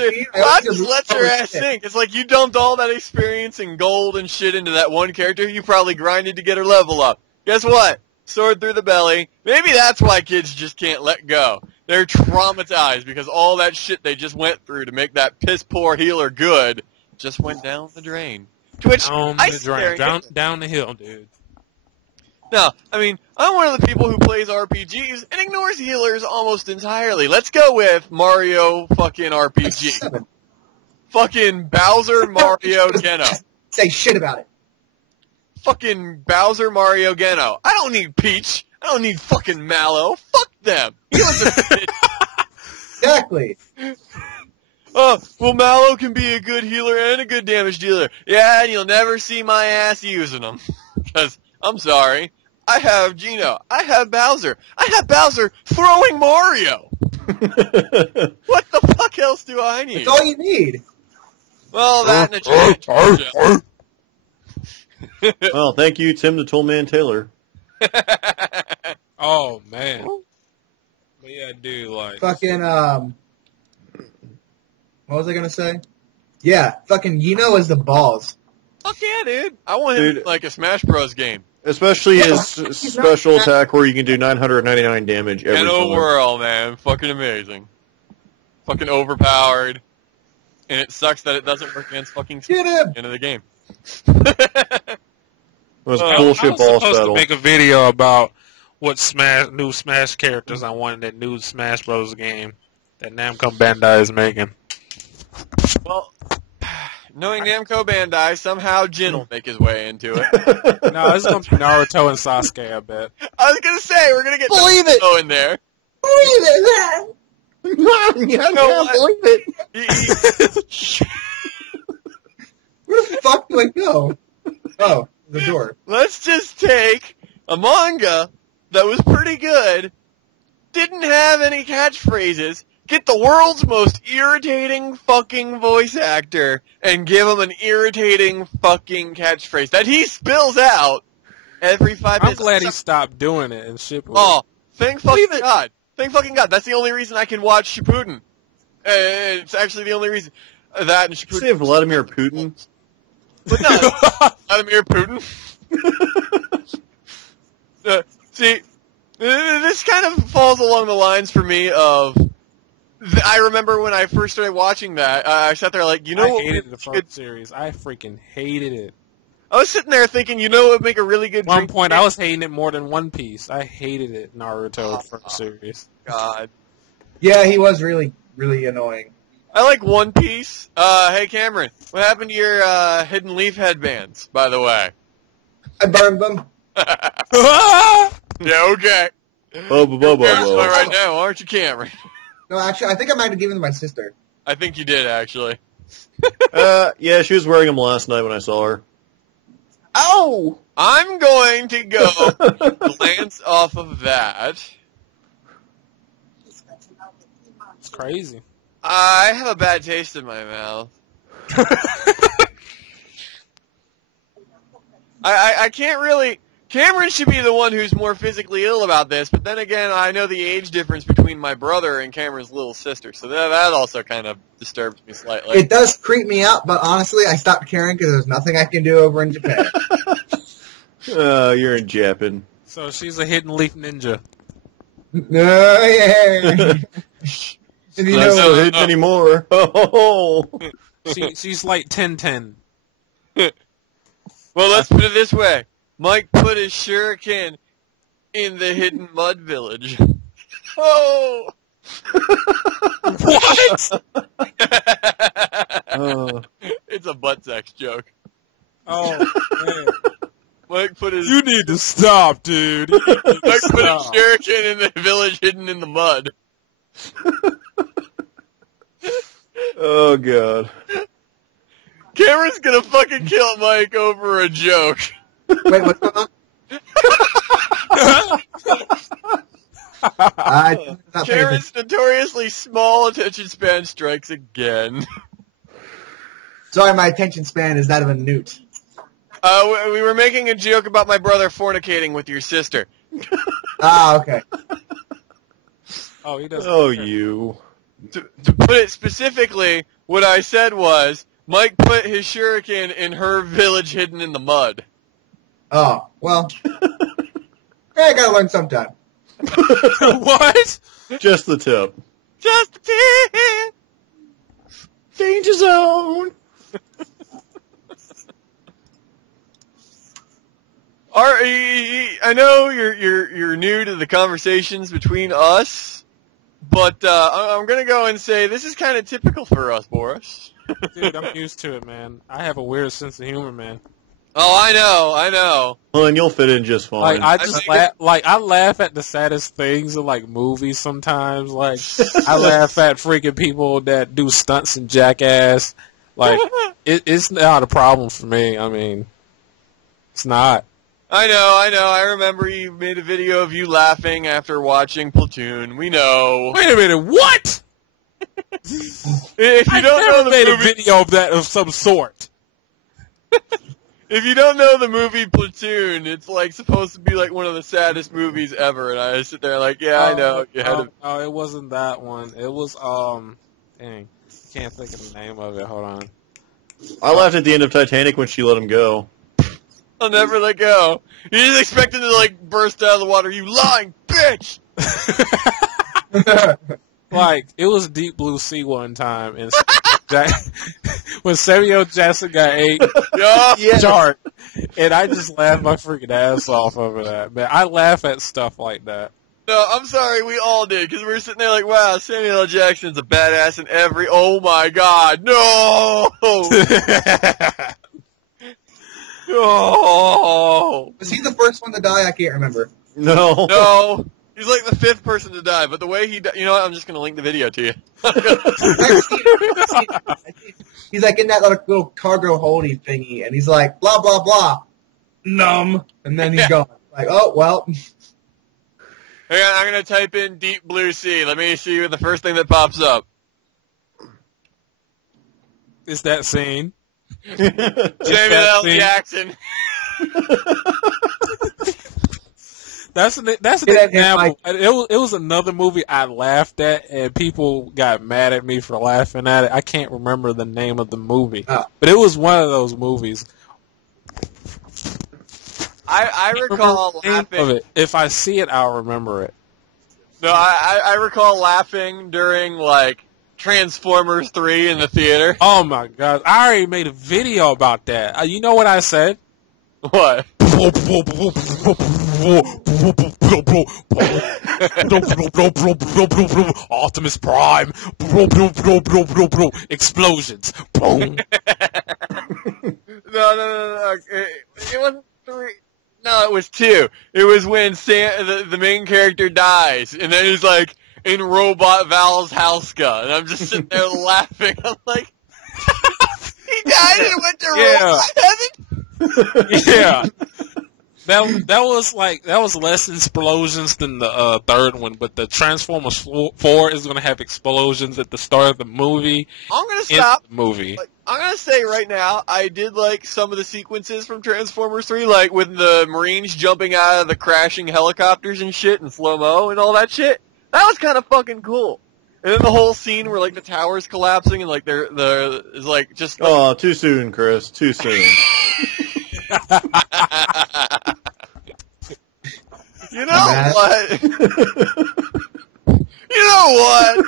her ass sink. It's like you dumped all that experience and gold and shit into that one character you probably grinded to get her level up. Guess what? Sword through the belly. Maybe that's why kids just can't let go. They're traumatized because all that shit they just went through to make that piss-poor healer good just went down the drain. To which down the hill, dude. No, I'm one of the people who plays RPGs and ignores healers almost entirely. Let's go with Mario fucking RPG. Fucking Bowser Mario Geno. Say shit about it. Fucking Bowser Mario Geno. I don't need Peach. I don't need fucking Mallow. Fuck them. He was a bitch. Exactly. Oh, well, Mallow can be a good healer and a good damage dealer. Yeah, and you'll never see my ass using them. Because, I'm sorry, I have Geno. I have Bowser. I have Bowser throwing Mario. What the fuck else do I need? That's all you need. Well, that and a change. Well, thank you, Tim the Toolman Taylor. Oh, man. But yeah, dude, Fucking, what was I gonna say? Yeah, fucking Geno is the balls. Fuck yeah, dude. I want him a Smash Bros. Game. Especially his special attack where you can do 999 damage every time. Geno Whirl, man. Fucking amazing. Fucking overpowered. And it sucks that it doesn't work against fucking Get him! end of the game. It was I bullshit was boss supposed battle. to make a video about what new Smash characters I wanted in that new Smash Bros. Game that Namco Bandai is making. Well, knowing Namco Bandai, somehow Jin will make his way into it. No, it's going to be Naruto and Sasuke, I bet. I was going to say, we're going to get Believe it! Naruto in there. Believe it, I can't believe it. Where the fuck do I go? Oh, the door. Let's just take a manga that was pretty good, didn't have any catchphrases, get the world's most irritating fucking voice actor, and give him an irritating fucking catchphrase that he spills out every 5 I'm minutes. glad he stopped doing it and ship. Oh, thank fucking God. Thank fucking God. That's the only reason I can watch Shippuden. It's actually the only reason. That and Shippuden. Say Vladimir Putin. But no, Vladimir Putin. See, this kind of falls along the lines for me of, I remember when I first started watching that, I sat there like, you know I what? hated the first series. I freaking hated it. I was sitting there thinking, you know what would make a really good At one drink point, game? I was hating it more than One Piece. I hated it, Naruto first series. God. Yeah, he was really, really annoying. I like One Piece. Hey Cameron, what happened to your Hidden Leaf headbands, by the way? I burned them. Yeah, okay. Blah. Right now, aren't you, Cameron? No, actually, I think I might have given them to my sister. I think you did, actually. Yeah, she was wearing them last night when I saw her. Oh! I'm going to go glance off of that. It's crazy. I have a bad taste in my mouth. I can't really... Cameron should be the one who's more physically ill about this, but then again, I know the age difference between my brother and Cameron's little sister, so that also kind of disturbs me slightly. It does creep me out, but honestly, I stopped caring because there's nothing I can do over in Japan. You're in Japan. So she's a Hidden Leaf ninja. No, yeah. And you Not know, so hidden anymore. Oh. She's like 10-10. Well, let's put it this way. Mike put his shuriken in the hidden mud village. Oh! What? It's a butt sex joke. Oh, man. Mike put his You need to stop, dude. You need to Mike put his stop. shuriken in the village hidden in the mud. Oh, God. Cameron's gonna fucking kill Mike over a joke. wait, what's going on? I did not pay attention. Cameron's notoriously small attention span strikes again. Sorry, my attention span is that of a newt. We were making a joke about my brother fornicating with your sister. Ah, okay. Oh, he doesn't. Oh, care. you. To put it specifically, what I said was, Mike put his shuriken in her village hidden in the mud. Oh, well. I gotta learn sometime. What? Just the tip. Just a tip! Danger zone. I know you're new to the conversations between us, but I'm gonna go and say this is kind of typical for us, Boris. Dude, I'm used to it, man. I have a weird sense of humor, man. Oh, I know. Well, and you'll fit in just fine. Like I just laugh. Like I laugh at the saddest things in like movies sometimes. Like I laugh at freaking people that do stunts and Jackass. Like it's not a problem for me. I mean, it's not. I know. I remember you made a video of you laughing after watching Platoon. We know. Wait a minute. What? If you I don't never know the made movie, a video of that of some sort. if you don't know the movie Platoon, it's like supposed to be like one of the saddest movies ever, and I sit there like, yeah, I know. You had to. Oh, it wasn't that one. It was dang, can't think of the name of it. Hold on. I laughed at the end of Titanic when she let him go. I'll never let go. You just expect him to like burst out of the water. You lying bitch! Like it was Deep Blue Sea one time, and when Samuel Jackson got ate, Yeah. shark, and I just laughed my freaking ass off over that. Man, I laugh at stuff like that. No, I'm sorry, we all did, because we were sitting there like, wow, Samuel L. Jackson's a badass in every, oh my god, no! No! Was he the first one to die? I can't remember. No. No. He's like the 5th person to die, but the way he you know what, I'm just gonna link the video to you. He's like in that little cargo holding thingy, and he's like, blah, blah, blah. Numb. And then he's gone. Like, oh, well. Hang on, I'm gonna type in Deep Blue Sea. Let me see the first thing that pops up. It's that scene. Samuel L. Jackson. That's an example. It was another movie I laughed at, and people got mad at me for laughing at it. I can't remember the name of the movie, but it was one of those movies. I recall laughing. Of it. If I see it, I'll remember it. No, I recall laughing during, like, Transformers 3 in the theater. Oh my god. I already made a video about that. You know what I said? What? Optimus Prime. Explosions. Boom. No. It wasn't 3. No, it was 2. It was when the main character dies, and then he's like, in Robot Val's Hauska, and I'm just sitting there laughing. I'm like, he died and went to Robot Heaven? Yeah. That was less explosions than the third one, but the Transformers 4 is going to have explosions at the start of the movie. I'm going to stop. The movie. I'm going to say right now, I did like some of the sequences from Transformers 3, like with the Marines jumping out of the crashing helicopters and shit in slow-mo and all that shit. That was kind of fucking cool. And then the whole scene where like the tower's collapsing and like there is like just. Like, oh, too soon, Chris. Too soon. You know what? You know what?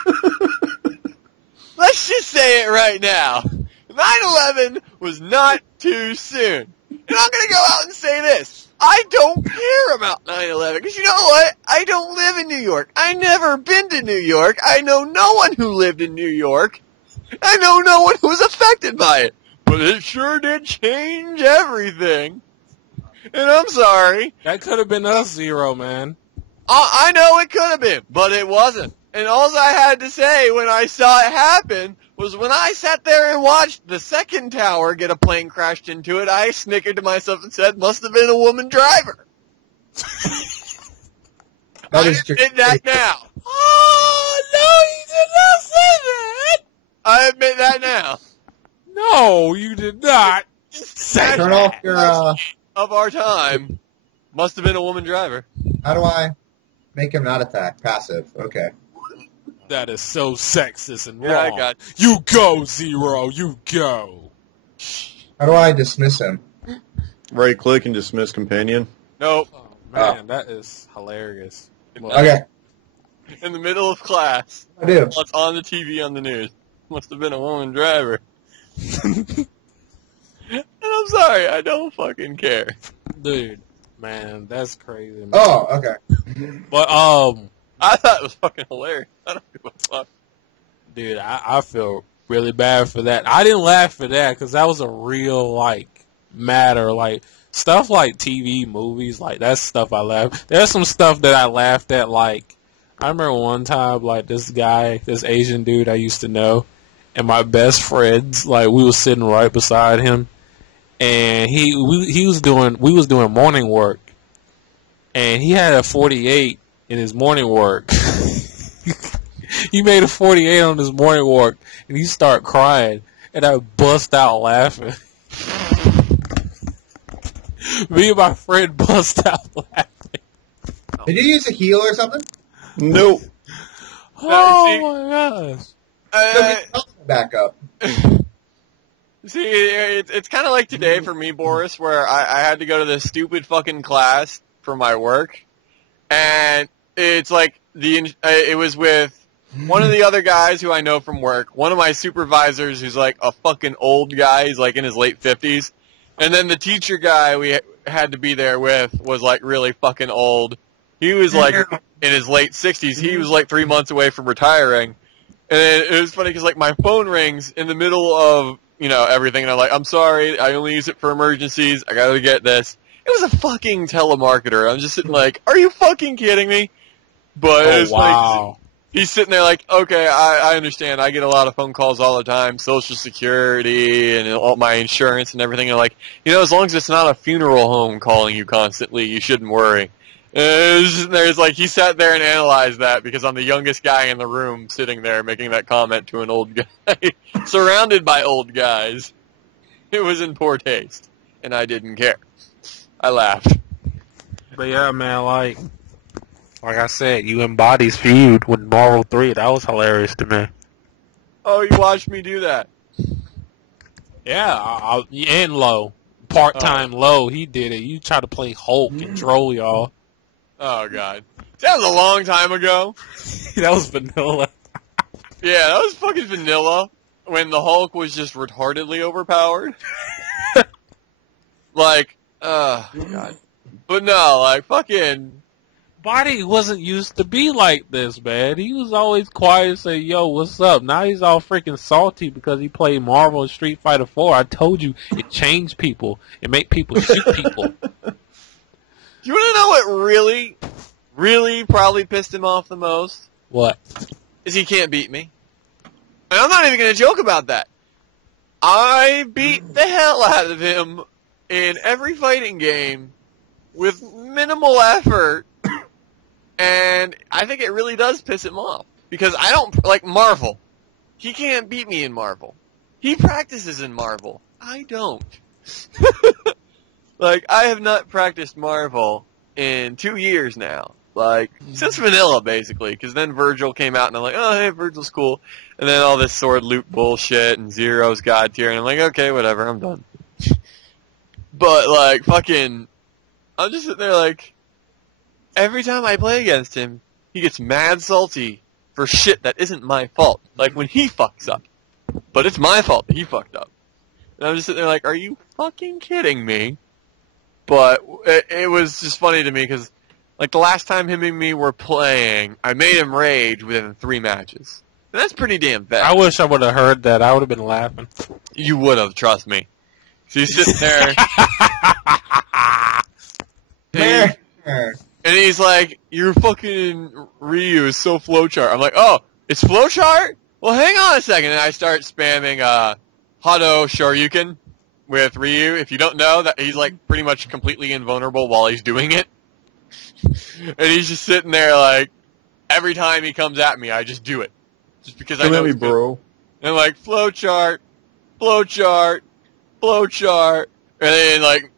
Let's just say it right now. 9/11 was not too soon. And I'm gonna go out and say this. I don't care about 9/11, because you know what? I don't live in New York. I've never been to New York. I know no one who lived in New York. I know no one who was affected by it. But it sure did change everything. And I'm sorry. That could have been us, Zero, man. I know it could have been, but it wasn't. And all I had to say when I saw it happen was when I sat there and watched the second tower get a plane crashed into it, I snickered to myself and said, must have been a woman driver. That is true. I admit that now. Oh, no, you did not say that. I admit that now. No, you did not. Turn off your, of our time, must have been a woman driver. How do I make him not attack? Passive. Okay. That is so sexist and wrong. Yeah, I got you. Go, Zero. You go. How do I dismiss him? Right click and dismiss companion. Nope. Oh, man, that is hilarious. Okay. In the middle of class. I do. It's on the TV on the news. Must have been a woman driver. And I'm sorry, I don't fucking care. Dude, man, that's crazy, man. Oh, okay. But, I thought it was fucking hilarious. I don't give a fuck. dude, I feel really bad for that. I didn't laugh for that because that was a real, like, matter. Like, stuff like TV, movies, like, that's stuff I laugh. There's some stuff that I laughed at, like, I remember one time, like, this guy, this Asian dude I used to know, and my best friends, like, we was sitting right beside him, and we was doing morning work, and he had a 48 in his morning work. He made a 48 on his morning work, and he started crying, and I bust out laughing. Me and my friend bust out laughing. Did you use a heel or something? Nope. Oh my gosh. Back up. See, it's kind of like today for me, Boris, where I had to go to this stupid fucking class for my work, and it's like it was with one of the other guys who I know from work, one of my supervisors who's like a fucking old guy, he's like in his late 50s, and then the teacher guy we had to be there with was like really fucking old. He was like in his late 60s. He was like 3 months away from retiring. And it was funny because like my phone rings in the middle of, you know, everything, and I'm like, I'm sorry, I only use it for emergencies, I gotta get this. It was a fucking telemarketer. I'm just sitting like, are you fucking kidding me? But Oh, it's wow. like he's sitting there like, okay, I understand. I get a lot of phone calls all the time, Social Security and all my insurance and everything. And like, as long as it's not a funeral home calling you constantly, you shouldn't worry. And there's like he sat there and analyzed that because I'm the youngest guy in the room sitting there making that comment to an old guy surrounded by old guys. It was in poor taste, and I didn't care. I laughed. But yeah, man, like I said, you embodies feud with Marvel 3. That was hilarious to me. Oh, you watched me do that? Yeah, and Low. Part-time Low, he did it. You try to play Hulk and troll y'all. Oh, God. That was a long time ago. That was vanilla. Yeah, that was fucking vanilla when the Hulk was just retardedly overpowered. Like, God. But no, like, fucking... Body wasn't used to be like this, man. He was always quiet and say, yo, what's up? Now he's all freaking salty because he played Marvel and Street Fighter 4. I told you, it changed people. It made people shoot people. You want to know what really, really probably pissed him off the most? What? Is he can't beat me. And I'm not even going to joke about that. I beat the hell out of him in every fighting game with minimal effort, and I think it really does piss him off. Because I don't, like Marvel. He can't beat me in Marvel. He practices in Marvel. I don't. Like, I have not practiced Marvel in 2 years now. Like, since Vanilla, basically. Because then Virgil came out, and I'm like, oh, hey, Virgil's cool. And then all this sword loot bullshit, and Zero's God tier, and I'm like, okay, whatever, I'm done. But, like, fucking... I'm just sitting there like... Every time I play against him, he gets mad salty for shit that isn't my fault. Like, when he fucks up. But it's my fault that he fucked up. And I'm just sitting there like, are you fucking kidding me? But it was just funny to me because, like, the last time him and me were playing, I made him rage within 3 matches. And that's pretty damn fast. I wish I would have heard that. I would have been laughing. You would have, trust me. So he's sitting there. And he's like, your fucking Ryu is so flowchart. I'm like, oh, it's flowchart? Well, hang on a second. And I start spamming Hado Shoryuken with Ryu. If you don't know, that he's like pretty much completely invulnerable while he's doing it. And he's just sitting there like, every time he comes at me, I just do it. Just because I know Come at me, bro. And like, flowchart, flowchart, flowchart. And then like,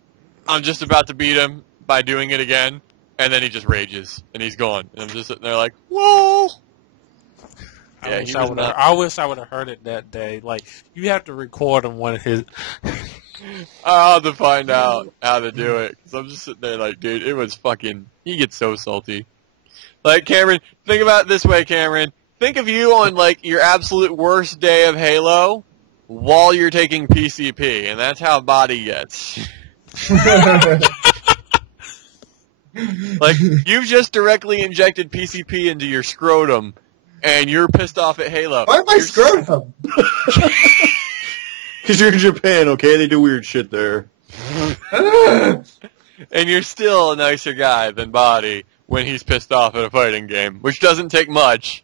I'm just about to beat him by doing it again. And then he just rages, and he's gone. And I'm just sitting there like, whoa! I wish I would have heard it that day. Like, you have to record him when his... I'll have to find out how to do it. Because I'm just sitting there like, dude, it was fucking... He gets so salty. Like, Cameron, think about it this way, Cameron. Think of you on, like, your absolute worst day of Halo while you're taking PCP. And that's how Body gets. Like, you've just directly injected PCP into your scrotum, and you're pissed off at Halo. Why am I scrotum? Because you're in Japan, okay? They do weird shit there. And you're still a nicer guy than Body when he's pissed off at a fighting game, which doesn't take much.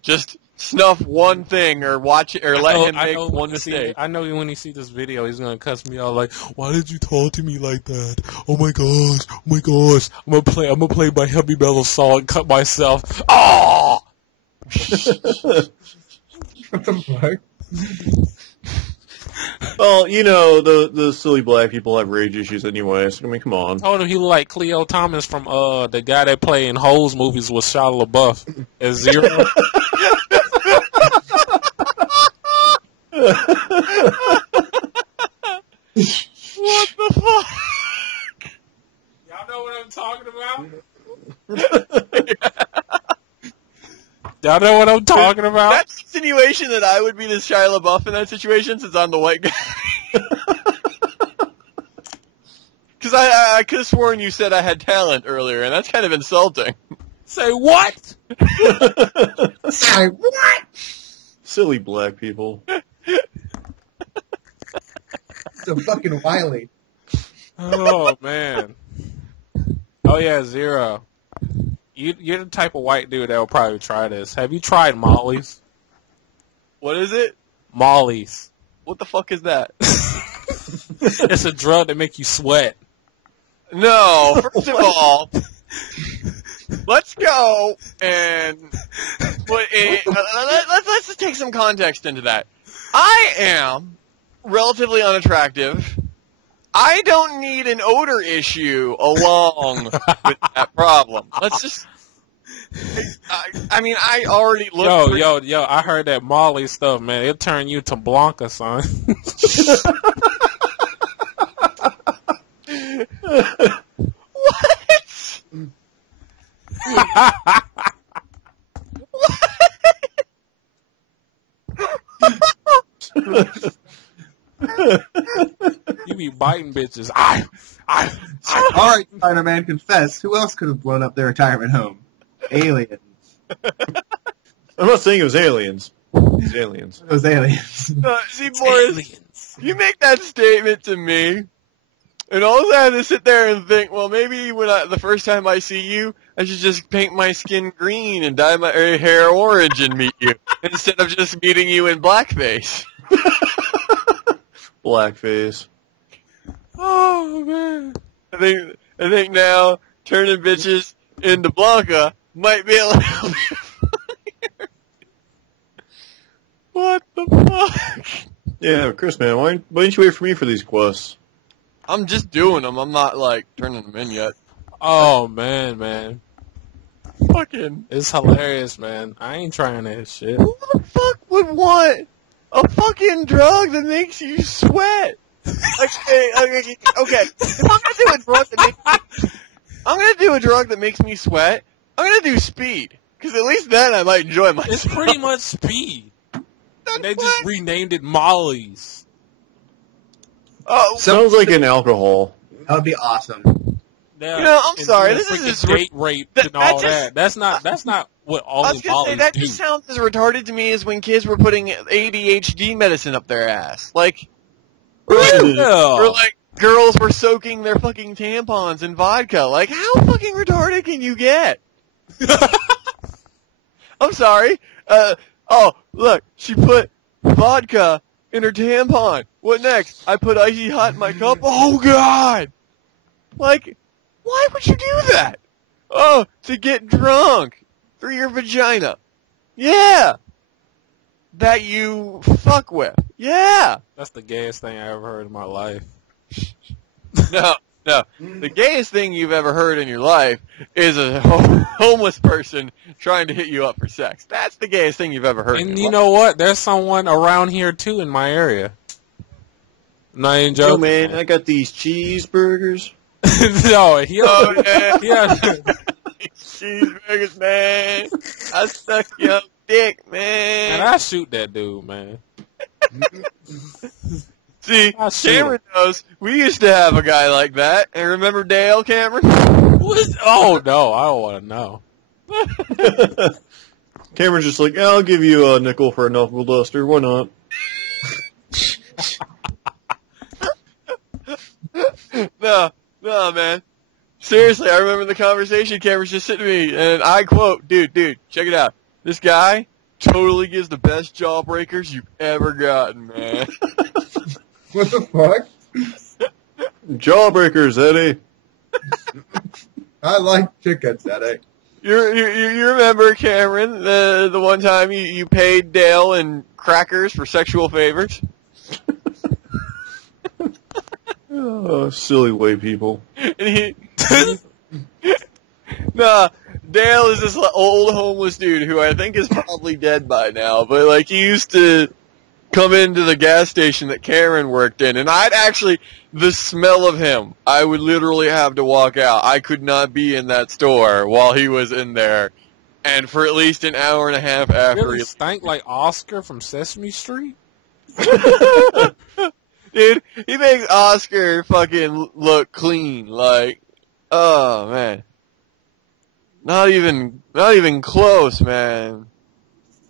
Just snuff one thing or watch it or let him make one mistake. I know when he see this video, he's gonna cuss me out like, "Why did you talk to me like that? Oh my gosh! Oh my gosh! I'm gonna play my Heavy Metal song and cut myself." Oh! What the fuck? Well, you know, the silly black people have rage issues anyway, so I mean, come on. I told him he looked like Cleo Thomas from the guy that played in Hoes movies with Shia LaBeouf as Zero. What the fuck? Y'all know what I'm talking about? Y'all know what I'm talking about? That insinuation that I would be the Shia LaBeouf in that situation since I'm the white guy. Because I could have sworn you said I had talent earlier, and that's kind of insulting. Say what? Say what? Silly black people. So fucking wily. Oh, man. Oh, yeah, Zero. You're the type of white dude that will probably try this. Have you tried Molly's? What is it? Molly's. What the fuck is that? It's a drug that make you sweat. No, first of all, let's go and let's just take some context into that. I am relatively unattractive. I don't need an odor issue along with that problem. Let's just. I mean, I already look. Yo! I heard that Molly stuff, man. It'll turn you to Blanca, son. What? You be biting bitches. All right, Spider-Man, confess. Who else could have blown up their retirement home? Aliens. I'm not saying it was aliens. It's aliens. It was aliens. See, Boris, you make that statement to me, and all I have to sit there and think, well, maybe the first time I see you, I should just paint my skin green and dye my hair orange and meet you, instead of just meeting you in blackface. Blackface. Oh man! I think now turning bitches into Blanca might be a little bit funnier. What the fuck? Yeah, Chris, man, why didn't you wait for me for these quests? I'm just doing them. I'm not like turning them in yet. Oh man. Fucking. It's hilarious, man. I ain't trying that shit. Who the fuck would want a fucking drug that makes you sweat? Okay. If I'm gonna do a drug that makes me sweat, I'm gonna do speed. Cause at least then I might enjoy myself. It's pretty much speed. And they just renamed it Molly's. Oh, Sounds like an alcohol. That would be awesome. Yeah, I'm sorry. This is just date rape and all that. That's not what all I was the gonna say, Molly's that do. just sounds as retarded to me as when kids were putting ADHD medicine up their ass. Like, or like girls were soaking their fucking tampons in vodka. Like, how fucking retarded can you get? I'm sorry. Oh, look, she put vodka in her tampon. What next? I put icy hot in my cup. Oh God! Like, why would you do that? Oh, to get drunk for your vagina. Yeah. That you fuck with. Yeah. That's the gayest thing I ever heard in my life. No. The gayest thing you've ever heard in your life is a homeless person trying to hit you up for sex. That's the gayest thing you've ever heard. And you know what? There's someone around here too in my area. Not even joking. Yo, man, I got these cheeseburgers. No, yeah. Cheeseburgers, man. I suck your dick, man. And I shoot that dude, man. See, Cameron knows. We used to have a guy like that. And remember Dale, Cameron? Oh, no, I don't want to know. Cameron's just like, I'll give you a nickel for a knuckle duster. Why not? No, man. Seriously, I remember the conversation. Cameron's just sitting to me, and I quote, dude, check it out. This guy totally gives the best jawbreakers you've ever gotten, man. What the fuck? Jawbreakers, Eddie. I like chickens, Eddie. You remember, Cameron, the one time you paid Dale in crackers for sexual favors? Oh, silly white people. Nah, Dale is this old homeless dude who I think is probably dead by now, but like he used to come into the gas station that Cameron worked in, and the smell of him, I would literally have to walk out. I could not be in that store while he was in there, and for at least an hour and a half after Really stank like Oscar from Sesame Street? Dude, he makes Oscar fucking look clean, like, oh man. Not even close, man.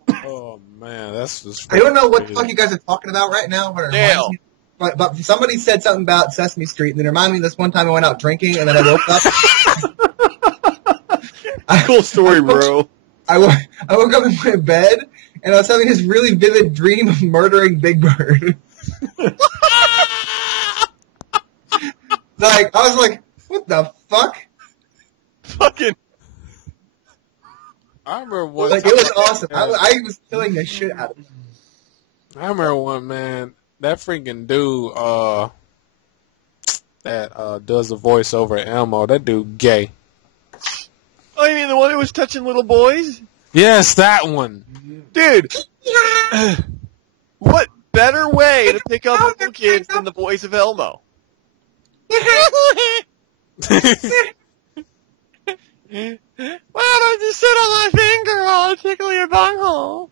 Oh man, that's just. I don't know what the fuck you guys are talking about right now. But, Dale. But somebody said something about Sesame Street, and it reminded me of this one time I went out drinking, and then I woke up. Cool story, bro. I woke up in my bed, and I was having this really vivid dream of murdering Big Bird. I was like, what the fuck? Fucking. I remember one. Like, it was awesome. I was killing the shit out of him. I remember one, man. That freaking dude that does the voiceover at Elmo, that dude gay. Oh, you mean the one who was touching little boys? Yes, that one. Dude, what better way to pick up little kids than the voice of Elmo? Why don't you sit on my finger while I tickle your bunghole?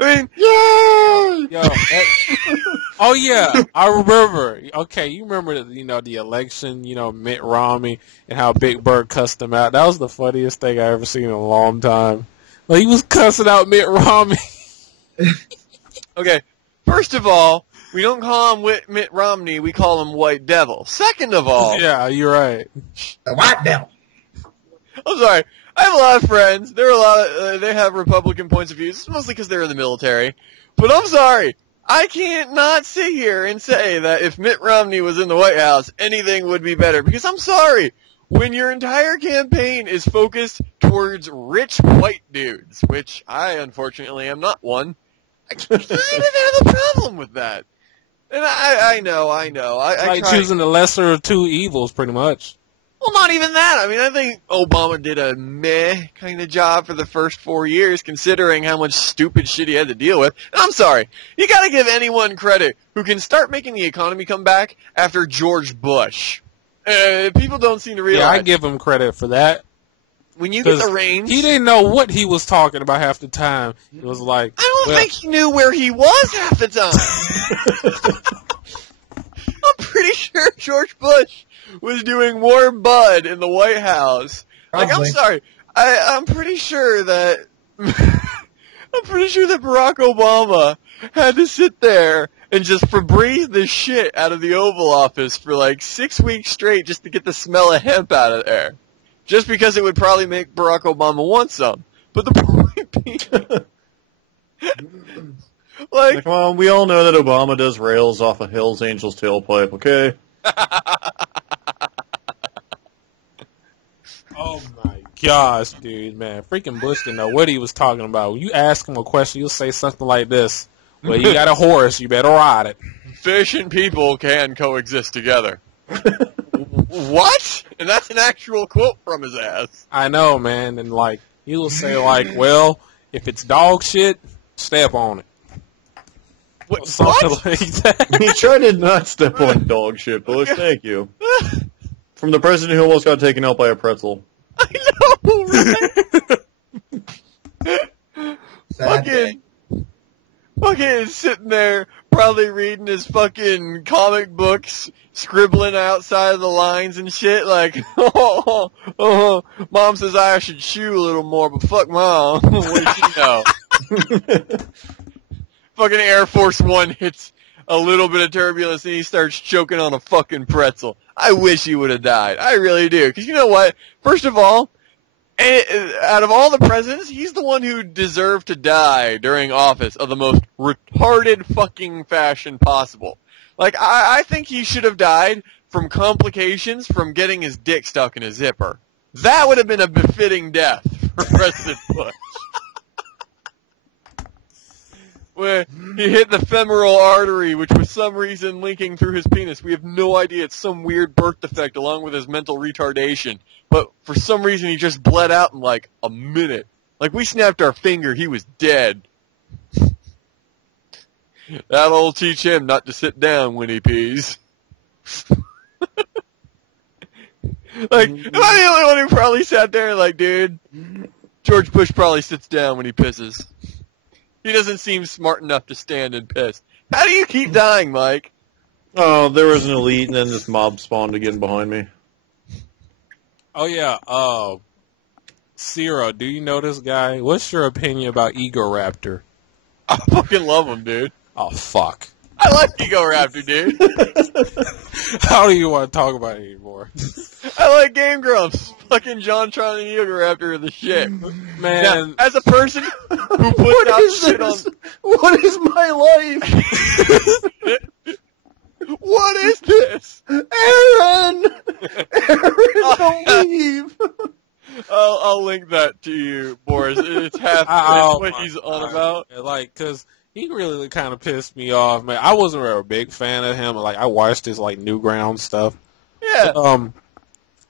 I mean, yay! Yo, oh yeah, I remember. Okay, you remember the election, Mitt Romney and how Big Bird cussed him out. That was the funniest thing I ever seen in a long time. Like, he was cussing out Mitt Romney. Okay, first of all, we don't call him Mitt Romney, we call him White Devil. Second of all... Yeah, you're right. The White Devil. I'm sorry. I have a lot of friends. They have Republican points of view. It's mostly because they're in the military. But I'm sorry. I can't not sit here and say that if Mitt Romney was in the White House, anything would be better. Because I'm sorry. When your entire campaign is focused towards rich white dudes, which I unfortunately am not one, I kind of have a problem with that. And I know. I like choosing the lesser of two evils, pretty much. Well, not even that. I mean, I think Obama did a meh kind of job for the first 4 years, considering how much stupid shit he had to deal with. And I'm sorry. You gotta give anyone credit who can start making the economy come back after George Bush. People don't seem to realize. Yeah, I give him credit for that. When you get the reins... He didn't know what he was talking about half the time. It was like... I don't think he knew where he was half the time. I'm pretty sure George Bush was doing warm bud in the White House. Probably. Like, I'm sorry. I'm pretty sure that Barack Obama had to sit there and just Febreze the shit out of the Oval Office for like 6 weeks straight just to get the smell of hemp out of there. Just because it would probably make Barack Obama want some. But the point being... Like, well, we all know that Obama does rails off of Hell's Angels tailpipe, okay? Oh my gosh, dude, man. Freaking Bush didn't know what he was talking about. When you ask him a question, you'll say something like this. Well, you got a horse, you better ride it. Fish and people can coexist together. What? And that's an actual quote from his ass. I know, man. And, like, he will say, like, well, if it's dog shit, step on it. Something like that. He tried to not step on dog shit, Bush. Thank you. From the president who almost got taken out by a pretzel. I know, right? Fucking sitting there, probably reading his fucking comic books, scribbling outside of the lines and shit, like, Mom says I should chew a little more, but fuck Mom. What does she know? Fucking Air Force One hits a little bit of turbulence and he starts choking on a fucking pretzel. I wish he would have died. I really do. Because you know what? First of all, out of all the presidents, he's the one who deserved to die during office of the most retarded fucking fashion possible. Like, I think he should have died from complications from getting his dick stuck in a zipper. That would have been a befitting death for President Bush. Where he hit the femoral artery, which was some reason linking through his penis. We have no idea. It's some weird birth defect along with his mental retardation. But for some reason, he just bled out in like a minute. Like, we snapped our finger, he was dead. That'll teach him not to sit down when he pees. Like, am I the only one who probably sat there like, dude, George Bush probably sits down when he pisses. He doesn't seem smart enough to stand and piss. How do you keep dying, Mike? Oh, there was an elite, and then this mob spawned again behind me. Oh, yeah. Ciro, do you know this guy? What's your opinion about Egoraptor? I fucking love him, dude. Oh, fuck. I like Ego Raptor, dude. How do you want to talk about it anymore? I like Game Grumps. Fucking JonTron and Ego Raptor are the shit. Man. Now, as a person who puts out shit on... What is my life? What is this? Aaron! Don't leave! I'll link that to you, Boris. It's half what he's on about. Like, cause he really kind of pissed me off, man. I wasn't a big fan of him. Like, I watched his like Newgrounds stuff. Yeah.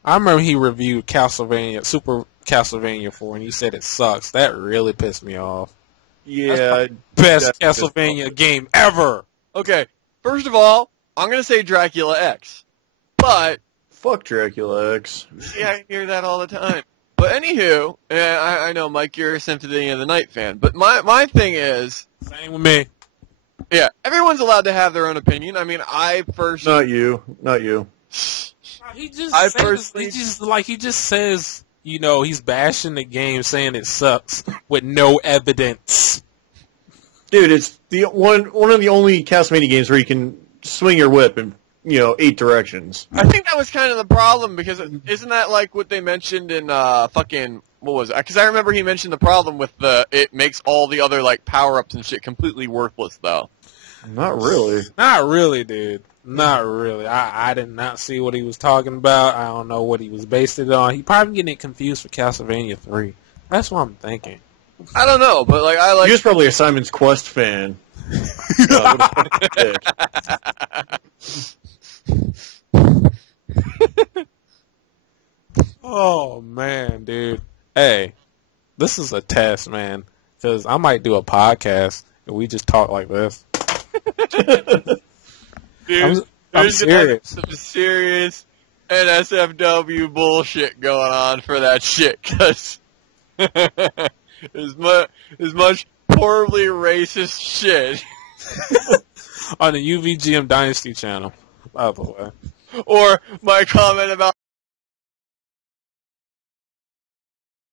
I remember he reviewed Super Castlevania 4, and he said it sucks. That really pissed me off. Yeah. Best Castlevania game ever. Okay, first of all, I'm gonna say Dracula X, but Fuck Dracula X. yeah, I hear that all the time. But anywho, I know, Mike, you're a Symphony of the Night fan, but my thing is, Same with me. yeah, everyone's allowed to have their own opinion. I mean, Not you. He just I says, personally- he just says, you know, he's bashing the game, saying it sucks with no evidence. Dude, it's the one of the only Castlevania games where you can swing your whip in, 8 directions. I think that was kind of the problem, because isn't that like what they mentioned in fucking, what was it? Because I remember he mentioned the problem with it makes all the other like power-ups and shit completely worthless, though. Not really. Not really, dude. Not really. I did not see what he was talking about. I don't know what he was based it on. He probably getting it confused for Castlevania 3. That's what I'm thinking. I don't know, but like I like. He was probably a Simon's Quest fan. What a fucking dick. Oh, man, dude. Hey, this is a test, man. Because I might do a podcast and we just talk like this. Dude, I'm there's gonna be serious. some serious NSFW bullshit going on for that shit, because as much horribly racist shit. On the UVGMDynasty channel, by the way. Or my comment about